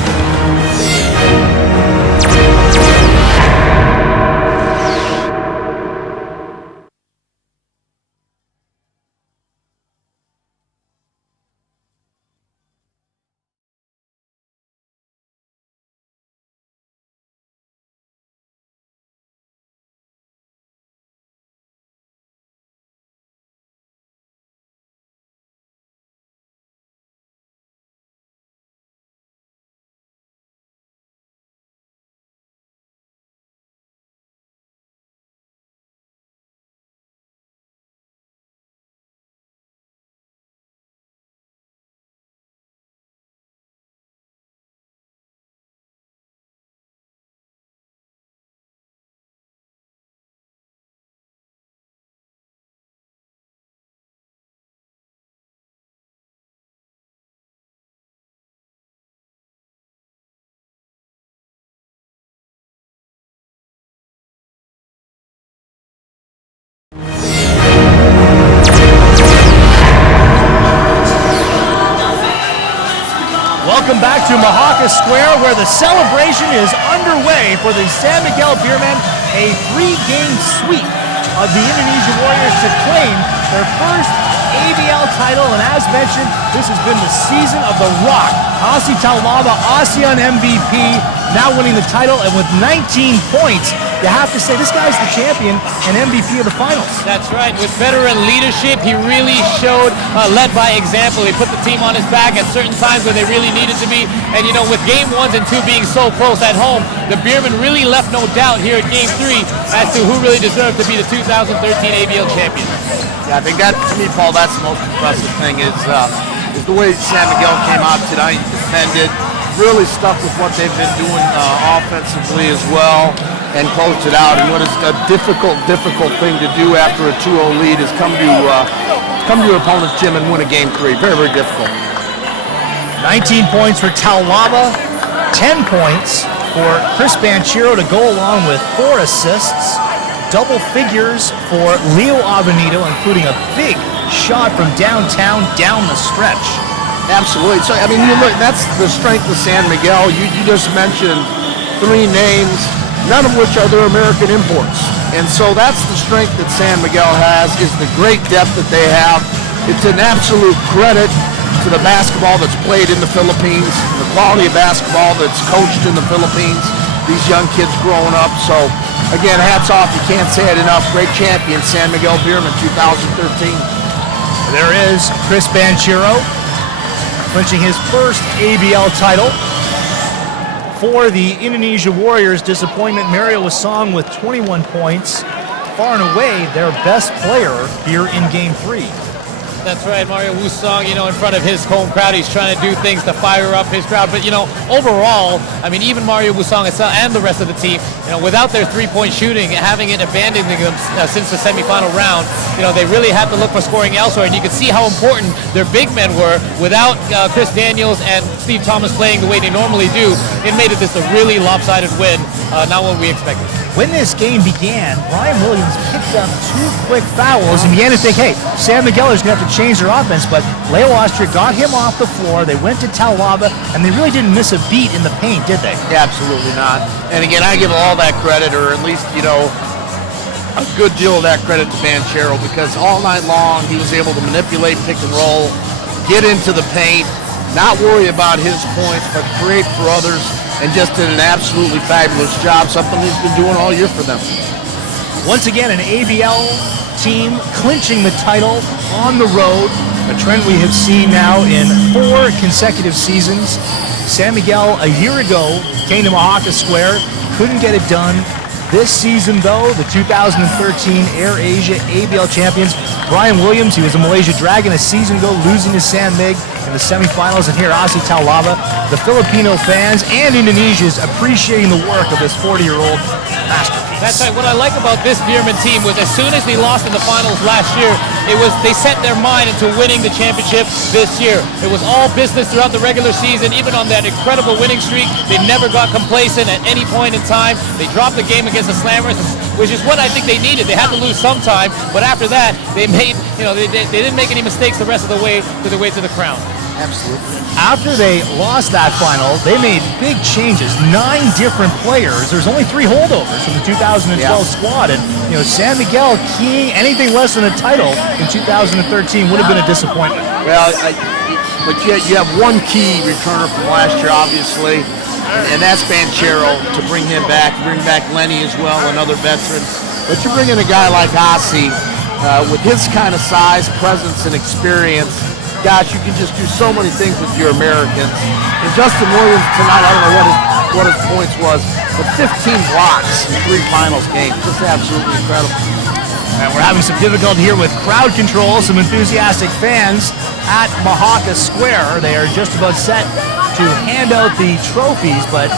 Welcome back to Mahaka Square, where the celebration is underway for the San Miguel Beermen, a 3-game sweep of the Indonesia Warriors to claim their first ABL title. And as mentioned, this has been the season of the Rock. Asi Taulava, ASEAN MVP, now winning the title, and with 19 points, you have to say this guy's the champion and MVP of the finals. That's right. With veteran leadership, he really showed, led by example. He put the team on his back at certain times where they really needed to be. And you know, with game 1 and 2 being so close at home, the Beermen really left no doubt here at game 3 as to who really deserved to be the 2013 ABL champion. Yeah, I think that, to me, Paul, that's the most impressive thing is the way San Miguel came out tonight and defended, really stuck with what they've been doing offensively as well, and closed it out. And what is a difficult thing to do after a 2-0 lead is come to your opponent's gym and win a game 3. Very, very difficult. 19 points for Taulava, 10 points for Chris Banchero to go along with 4 assists. Double figures for Leo Avenito, including a big shot from downtown down the stretch. Absolutely. So, I mean, you look, that's the strength of San Miguel. You just mentioned 3 names, none of which are their American imports. And so that's the strength that San Miguel has, is the great depth that they have. It's an absolute credit to the basketball that's played in the Philippines, the quality of basketball that's coached in the Philippines, these young kids growing up. So, again, hats off. You can't say it enough. Great champion, San Miguel Beermen 2013. There is Chris Banchero, clinching his first ABL title. For the Indonesia Warriors, disappointment, Mario Wasong with 21 points, far and away their best player here in Game 3. That's right, Mario Wusong, you know, in front of his home crowd, he's trying to do things to fire up his crowd. But, you know, overall, I mean, even Mario Wusong and the rest of the team, you know, without their three-point shooting, having it abandoning them since the semifinal round, you know, they really had to look for scoring elsewhere. And you could see how important their big men were. Without Chris Daniels and Steve Thomas playing the way they normally do, it made it this a really lopsided win, not what we expected. When this game began, Brian Williams picked up 2 quick fouls and began to think, hey, San Miguel is going to have to change their offense, but Leo Austria got him off the floor. They went to Taulava, and they really didn't miss a beat in the paint, did they? Yeah, absolutely not. And again, I give all that credit, or at least, you know, a good deal of that credit to Banchero, because all night long he was able to manipulate pick and roll, get into the paint, not worry about his points, but create for others, and just did an absolutely fabulous job, something he's been doing all year for them. Once again, an ABL team clinching the title on the road, a trend we have seen now in 4 consecutive seasons. San Miguel, a year ago, came to Mahaka Square, couldn't get it done. This season, though, the 2013 AirAsia ABL champions, Brian Williams, he was a Malaysia Dragon a season ago, losing to San Mig in the semifinals, and here Asi Taulava. The Filipino fans and Indonesians appreciating the work of this 40-year-old masterpiece. That's right. What I like about this Beermen team was as soon as they lost in the finals last year, they set their mind into winning the championship this year. It was all business throughout the regular season, even on that incredible winning streak. They never got complacent at any point in time. They dropped the game against the Slammers, which is what I think they needed. They had to lose sometime, but after that, they didn't make any mistakes the rest of the way to the crown. Absolutely. After they lost that final, they made big changes. 9 different players. There's only 3 holdovers from the 2012 squad, and San Miguel keying anything less than a title in 2013 would have been a disappointment. Well, but yet you have one key returner from last year, obviously, and that's Banchero to bring him back. Bring back Lenny as well, another veteran. But you bring in a guy like Asi with his kind of size, presence, and experience. Gosh, you can just do so many things with your Americans. And Justin Williams tonight, I don't know what his points was, but 15 blocks in 3 finals games. Just absolutely incredible. And we're having some difficulty here with crowd control. Some enthusiastic fans at Mahaka Square. They are just about set to hand out the trophies, but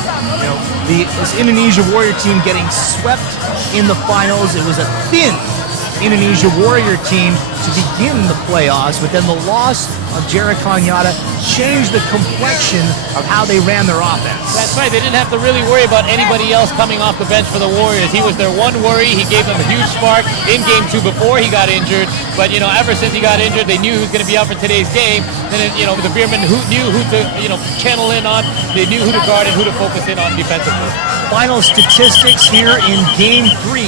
this Indonesia Warrior team getting swept in the finals. It was a thin Indonesia Warrior team to begin the playoffs, but then the loss of Jared Kanyata changed the complexion of how they ran their offense. That's right. They didn't have to really worry about anybody else coming off the bench for the Warriors. He was their one worry. He gave them a huge spark in Game 2 before he got injured, but ever since he got injured, they knew he was going to be out for today's game. Then the Beermen knew who to channel in on. They knew who to guard and who to focus in on defensively. Final statistics here in Game 3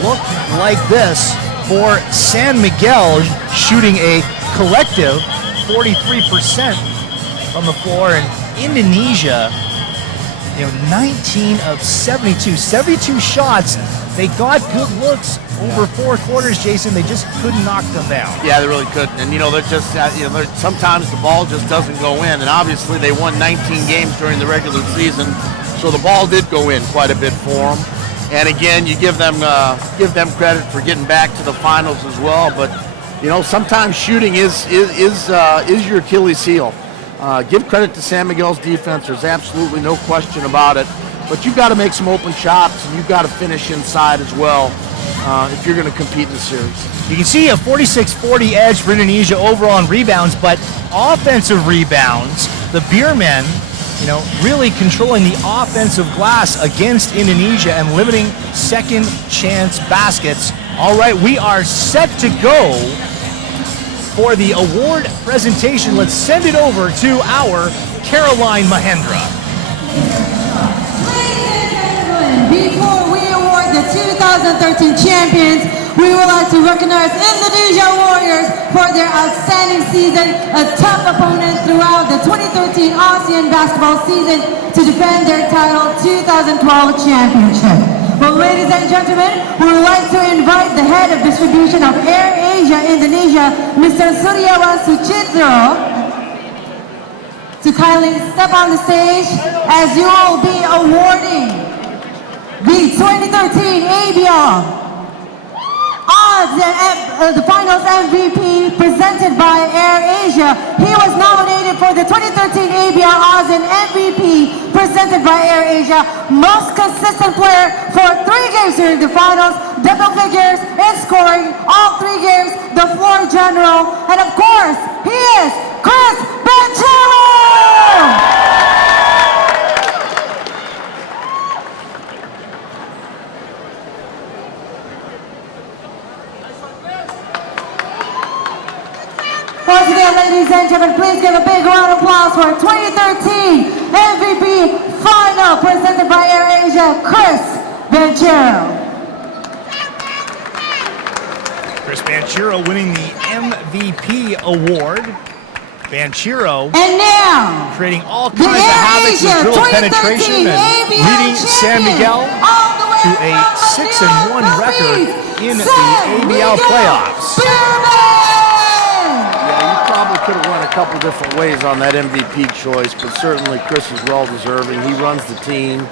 look like this for San Miguel, shooting a collective 43% from the floor, and Indonesia, 19 of 72 shots. They got good looks over 4 quarters, Jason. They just couldn't knock them down. Yeah, they really couldn't. And they're just sometimes the ball just doesn't go in. And obviously they won 19 games during the regular season, so the ball did go in quite a bit for them. And again, you give them credit for getting back to the finals as well. But sometimes shooting is your Achilles heel. Give credit to San Miguel's defense. There's absolutely no question about it. But you've got to make some open shots, and you've got to finish inside as well if you're going to compete in the series. You can see a 46-40 edge for Indonesia overall on rebounds, but offensive rebounds, the Beermen, really controlling the offensive glass against Indonesia and limiting second chance baskets. All right, we are set to go for the award presentation. Let's send it over to our Caroline Mahendra. Before we award the 2013 champions, we would like to recognize Indonesia Warriors for their outstanding season, a tough opponent throughout the 2013 ASEAN basketball season to defend their title 2012 championship. Well, ladies and gentlemen, we would like to invite the head of distribution of AirAsia Indonesia, Mr. Suryawan Suchitro, to kindly step on the stage as you will be awarding the 2013 ABL the finals MVP presented by AirAsia. He was nominated for the 2013 ABL ASEAN MVP presented by AirAsia. Most consistent player for 3 games during the finals, double figures in scoring, all 3 games, the floor general, and of course, he is Chris Banchero! Once again, ladies and gentlemen, please give a big round of applause for 2013 MVP final presented by AirAsia, Chris Banchero. Chris Banchero winning the MVP award. Banchero and now creating all kinds of havoc with dribble penetration and leading San Miguel to a 6-1 record in the ABL playoffs. Probably could have went a couple different ways on that MVP choice, but certainly Chris is well deserving. He runs the team.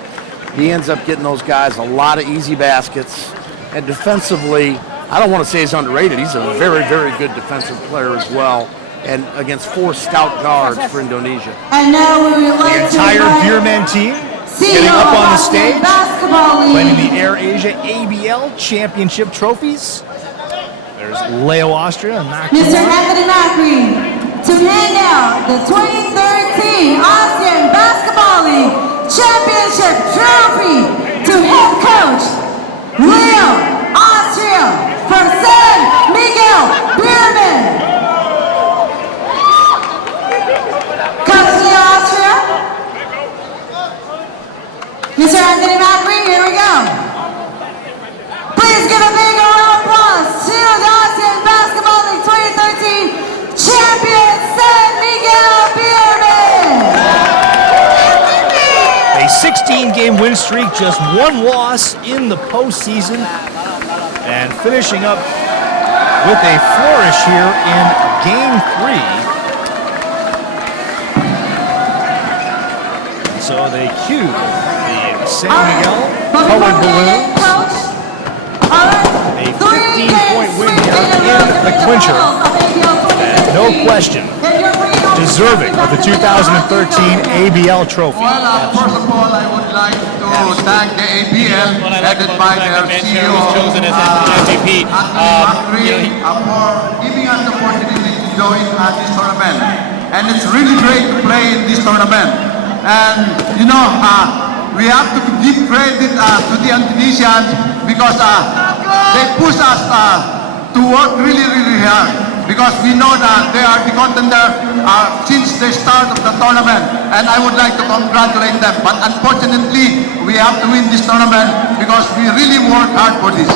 He ends up getting those guys a lot of easy baskets. And defensively, I don't want to say he's underrated. He's a very, very good defensive player as well. And against 4 stout guards for Indonesia. And now we would like the entire Beermen team getting up on the stage, Basketball playing League. the AirAsia ABL Championship trophies. There's Leo Austria and Mac. Mr. Anthony Macri to hand out the 2013 ASEAN Basketball League Championship Trophy to head coach Leo Austria from San Miguel Beermen. Coach Leo Austria. Mr. Anthony Macri, here we go. Please give a big round of applause to the ASEAN Basketball League 2013 champion San Miguel Beermen. A 16-game win streak, just one loss in the postseason, and finishing up with a flourish here in Game 3. So they cue the San Miguel colored balloon. A 15-point win here in the clincher. And no question, deserving of the 2013 ABL trophy. First of all, I would like to thank the ABL, headed by their CEO, chosen as MVP. for giving us the opportunity to join this tournament. And it's really great to play in this tournament. And you know, we have to give credit to the Indonesians because they push us to work really, really hard. Because we know that they are the contender since the start of the tournament, and I would like to congratulate them. But unfortunately, we have to win this tournament because we really work hard for this.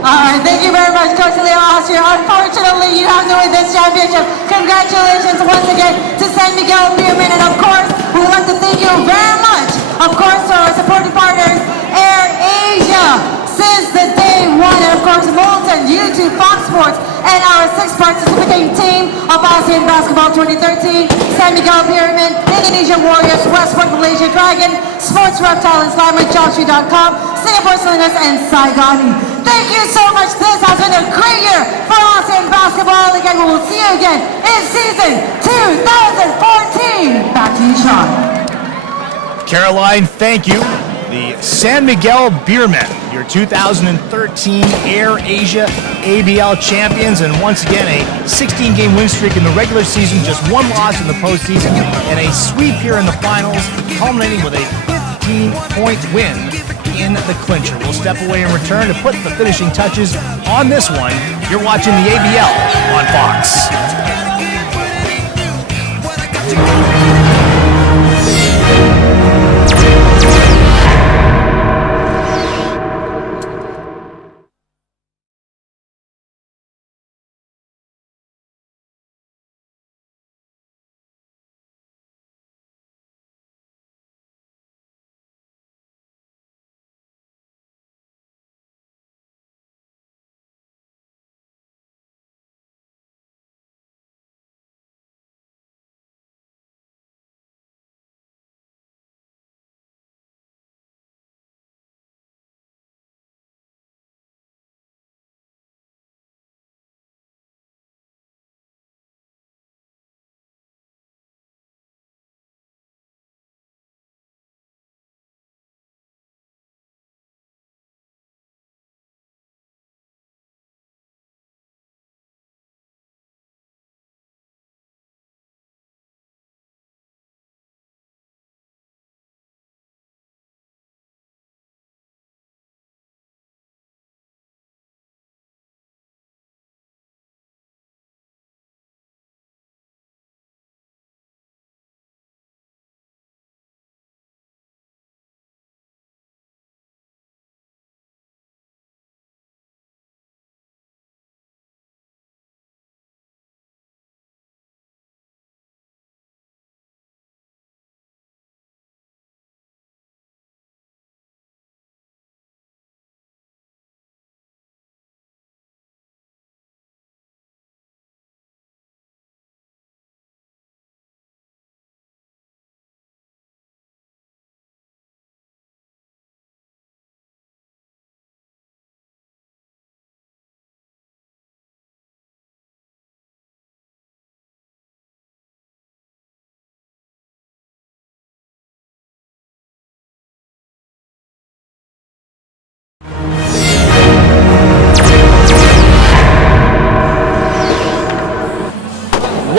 Alright, thank you very much, Coach Leo Austria. Unfortunately, you have to win this championship. Congratulations once again to San Miguel Beermen, and of course, we would like to thank you very much, of course, to our supporting partners, AirAsia, since the day one, and of course, Molten, YouTube, Fox Sports, and our 6th participating team of ASEAN Basketball 2013, San Miguel Beermen, Indonesia Warriors, Westport Malaysia Dragon, Sports Reptile and Slimer, JobStreet.com, Singapore Slingers, and Saigani. Thank you so much. This has been a great year for ASEAN Basketball. Again, we will see you again in season 2014. Back to you, Sean. Caroline, thank you. The San Miguel Beermen, your 2013 AirAsia ABL champions, and once again a 16-game win streak in the regular season, just one loss in the postseason, and a sweep here in the finals, culminating with a 15-point win in the clincher. We'll step away and return to put the finishing touches on this one. You're watching the ABL on Fox.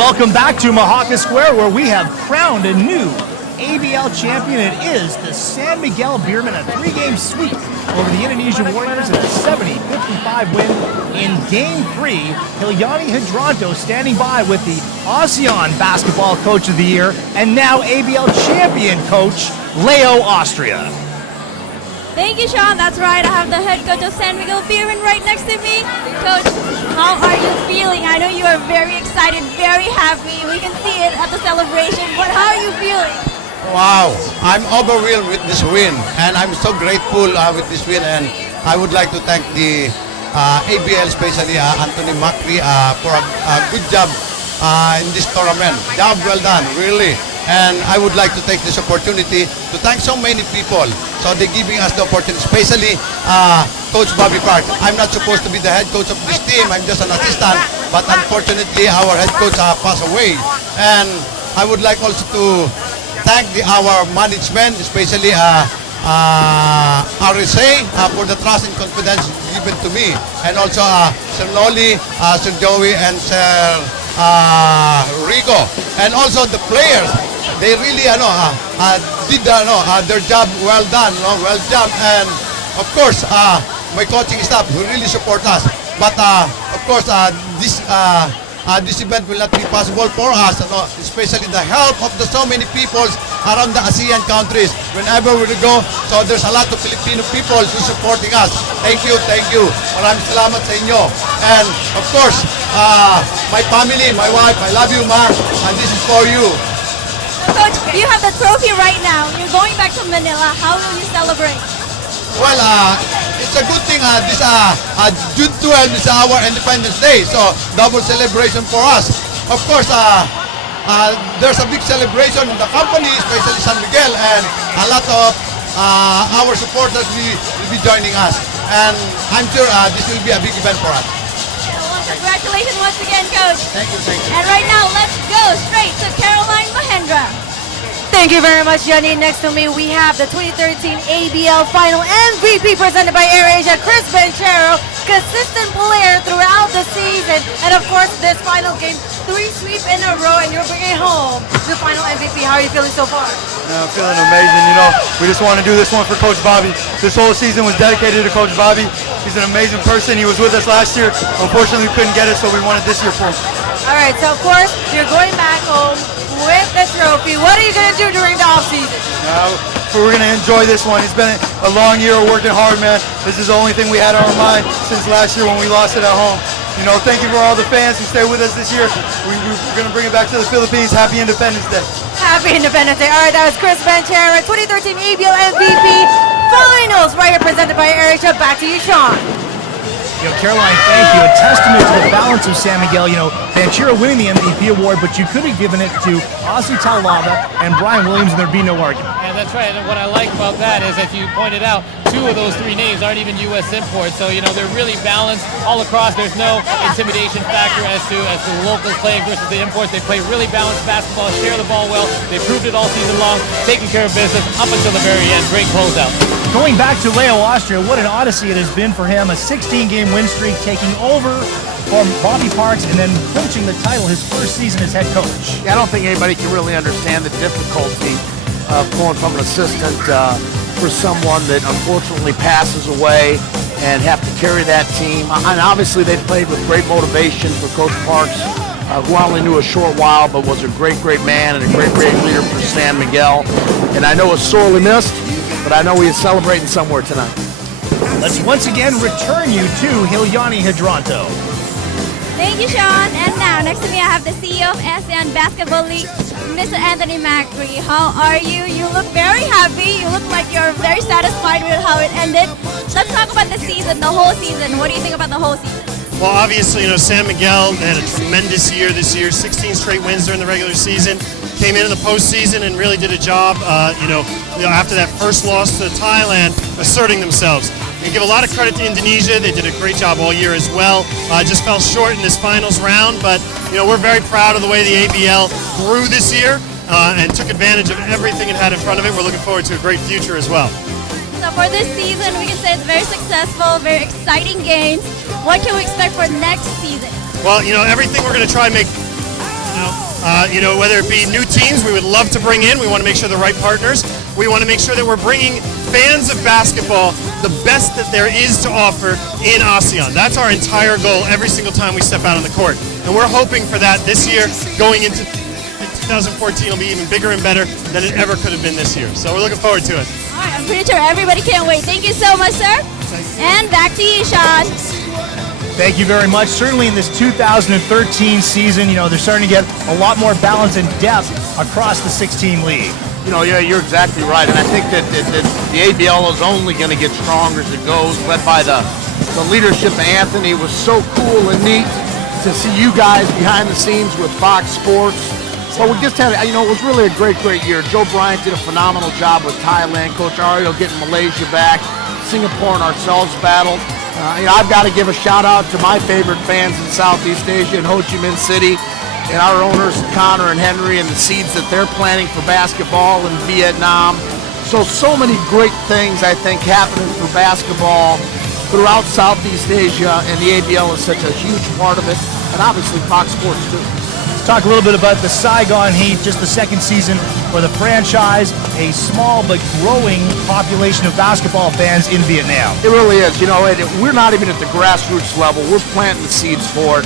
Welcome back to Mahaka Square, where we have crowned a new ABL champion. It is the San Miguel Beermen, a 3-game sweep over the Indonesia Warriors in a 70-55 win in Game 3. Hilyani Hidranto standing by with the ASEAN Basketball Coach of the Year and now ABL champion coach, Leo Austria. Thank you, Sean. That's right. I have the head coach of San Miguel Beermen right next to me. Coach, how are you feeling? I know you are very excited, very happy. We can see it at the celebration, but how are you feeling? Wow, I'm overwhelmed with this win, and I'm so grateful with this win, and I would like to thank the ABL, especially Anthony Macri, for a good job in this tournament. Job well done, really. And I would like to take this opportunity to thank so many people. So they're giving us the opportunity, especially Coach Bobby Park. I'm not supposed to be the head coach of this team. I'm just an assistant. But unfortunately, our head coach passed away. And I would like also to thank our management, especially AirAsia, for the trust and confidence given to me. And also Sir Noli, Sir Joey, and Sir Rico. And also the players. They really did their job well done, well done. And of course, my coaching staff who really support us. But of course, this event will not be possible for us, especially the help of so many people around the ASEAN countries. Whenever we go, so there's a lot of Filipino people who supporting us. Thank you, thank you. Maraming salamat sa inyo. And of course, my family, my wife, I love you, Ma, and this is for you. Coach, you have the trophy right now. You're going back to Manila. How will you celebrate? Well, it's a good thing. This June 12 is our Independence Day, so double celebration for us. Of course, there's a big celebration in the company, especially San Miguel, and a lot of our supporters will be joining us. And I'm sure this will be a big event for us. Well, congratulations once again, Coach. Thank you, thank you. And right now, let's go straight to Caroline Mahendra. Thank you very much, Jenny. Next to me, we have the 2013 ABL Final MVP presented by AirAsia, Chris Benchero, consistent player throughout the season. And of course, this final game, 3 sweep in a row, and you're bringing home the final MVP. How are you feeling so far? I'm feeling amazing. You know, we just want to do this one for Coach Bobby. This whole season was dedicated to Coach Bobby. He's an amazing person. He was with us last year. Unfortunately, we couldn't get it, so we wanted this year for him. All right, so of course, you're going back home with the trophy. What are you going to do during the offseason? We're going to enjoy this one. It's been a long year of working hard, man. This is the only thing we had on our mind since last year when we lost it at home. You know, thank you for all the fans who stay with us this year. We're going to bring it back to the Philippines. Happy Independence Day. Happy Independence Day. All right, that was Chris Benchero, 2013 ABL MVP Finals, right here presented by AirAsia. Back to you, Sean. Caroline, thank you. A testament to the balance of San Miguel. Banchero winning the MVP award, but you could have given it to Ozzy Taulava and Brian Williams, and there'd be no argument. And that's right. And what I like about that is, as you pointed out, 2 of those 3 names aren't even U.S. imports. So, they're really balanced all across. There's no intimidation factor as to the locals playing versus the imports. They play really balanced basketball, share the ball well. They proved it all season long, taking care of business up until the very end. Great closeout. Going back to Leo Austria, what an odyssey it has been for him. A 16-game win streak, taking over from Bobby Parks and then coaching the title his first season as head coach. I don't think anybody can really understand the difficulty of going from an assistant for someone that unfortunately passes away and have to carry that team. And obviously they played with great motivation for Coach Parks, who I only knew a short while, but was a great man and a great leader for San Miguel. And I know it's sorely missed, but I know he is celebrating somewhere tonight. Let's once again return you to Hilyani Hidranto. Thank you, Sean. And now, next to me, I have the CEO of ASEAN Basketball League, Mr. Anthony Macri. How are you? You look very happy. You look like you're very satisfied with how it ended. Let's talk about the season, the whole season. What do you think about the whole season? Well, obviously, San Miguel had a tremendous year this year, 16 straight wins during the regular season. Came into the postseason and really did a job, after that first loss to Thailand, asserting themselves. We give a lot of credit to Indonesia. They did a great job all year as well. Just fell short in this finals round, but we're very proud of the way the ABL grew this year and took advantage of everything it had in front of it. We're looking forward to a great future as well. So for this season, we can say it's very successful, very exciting games. What can we expect for next season? Well, everything we're going to try and make Whether it be new teams we would love to bring in, we want to make sure the right partners. We want to make sure that we're bringing fans of basketball the best that there is to offer in ASEAN. That's our entire goal every single time we step out on the court. And we're hoping for that this year. Going into 2014 will be even bigger and better than it ever could have been this year. So we're looking forward to it. All right, I'm pretty sure everybody can't wait. Thank you so much, sir. And back to you, Sean. Thank you very much. Certainly in this 2013 season, they're starting to get a lot more balance and depth across the 16 league. Yeah, you're exactly right. And I think that the ABL is only going to get stronger as it goes, led by the leadership of Anthony. It was so cool and neat to see you guys behind the scenes with Fox Sports. But we just had, it was really a great year. Joe Bryant did a phenomenal job with Thailand. Coach Ariel getting Malaysia back. Singapore and ourselves battled. I've got to give a shout out to my favorite fans in Southeast Asia in Ho Chi Minh City, and our owners, Connor and Henry, and the seeds that they're planting for basketball in Vietnam. So many great things, I think, happening for basketball throughout Southeast Asia, and the ABL is such a huge part of it, and obviously Fox Sports too. Let's talk a little bit about the Saigon Heat, just the second season for the franchise, a small but growing population of basketball fans in Vietnam. It really is. We're not even at the grassroots level. We're planting the seeds for it.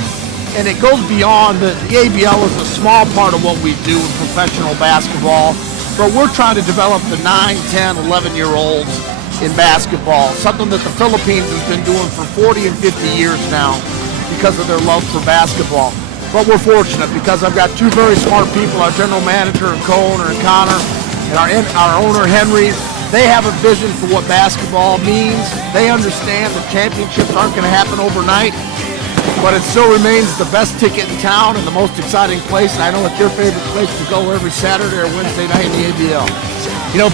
And it goes beyond the ABL is a small part of what we do in professional basketball, but we're trying to develop the 9, 10, 11-year-olds in basketball, something that the Philippines has been doing for 40 and 50 years now because of their love for basketball. But we're fortunate because I've got two very smart people, our general manager and co-owner and Connor, and our owner Henry. They have a vision for what basketball means. They understand that championships aren't going to happen overnight, but it still remains the best ticket in town and the most exciting place. And I know it's your favorite place to go every Saturday or Wednesday night in the ABL.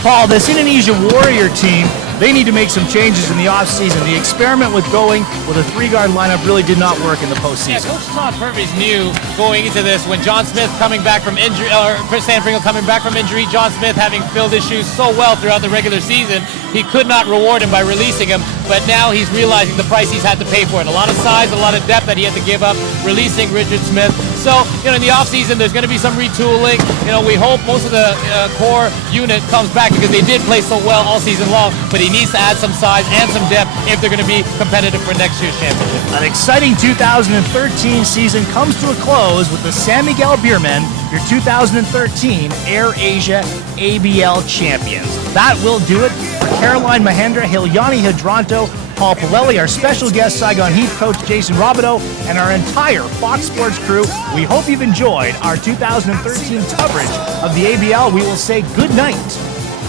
Paul, this Indonesia Warrior team, they need to make some changes in the offseason. The experiment with going with a three-guard lineup really did not work in the postseason. Yeah, Coach Todd Purvis knew going into this when John Smith coming back from injury, or Chris Sanfringo coming back from injury, John Smith having filled his shoes so well throughout the regular season, he could not reward him by releasing him, but now he's realizing the price he's had to pay for it. A lot of size, a lot of depth that he had to give up, releasing Richard Smith. So, in the offseason, there's going to be some retooling. We hope most of the core unit comes back because they did play so well all season long, but he needs to add some size and some depth if they're going to be competitive for next year's championship. An exciting 2013 season comes to a close with the San Miguel Beermen, your 2013 AirAsia ABL champions. That will do it for Caroline Mahendra, Hilyani Hidranto, Paul Pilelli, our special guest Saigon Heat coach Jason Robideau, and our entire Fox Sports crew. We hope you've enjoyed our 2013 coverage of the ABL. We will say good night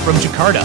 from Jakarta.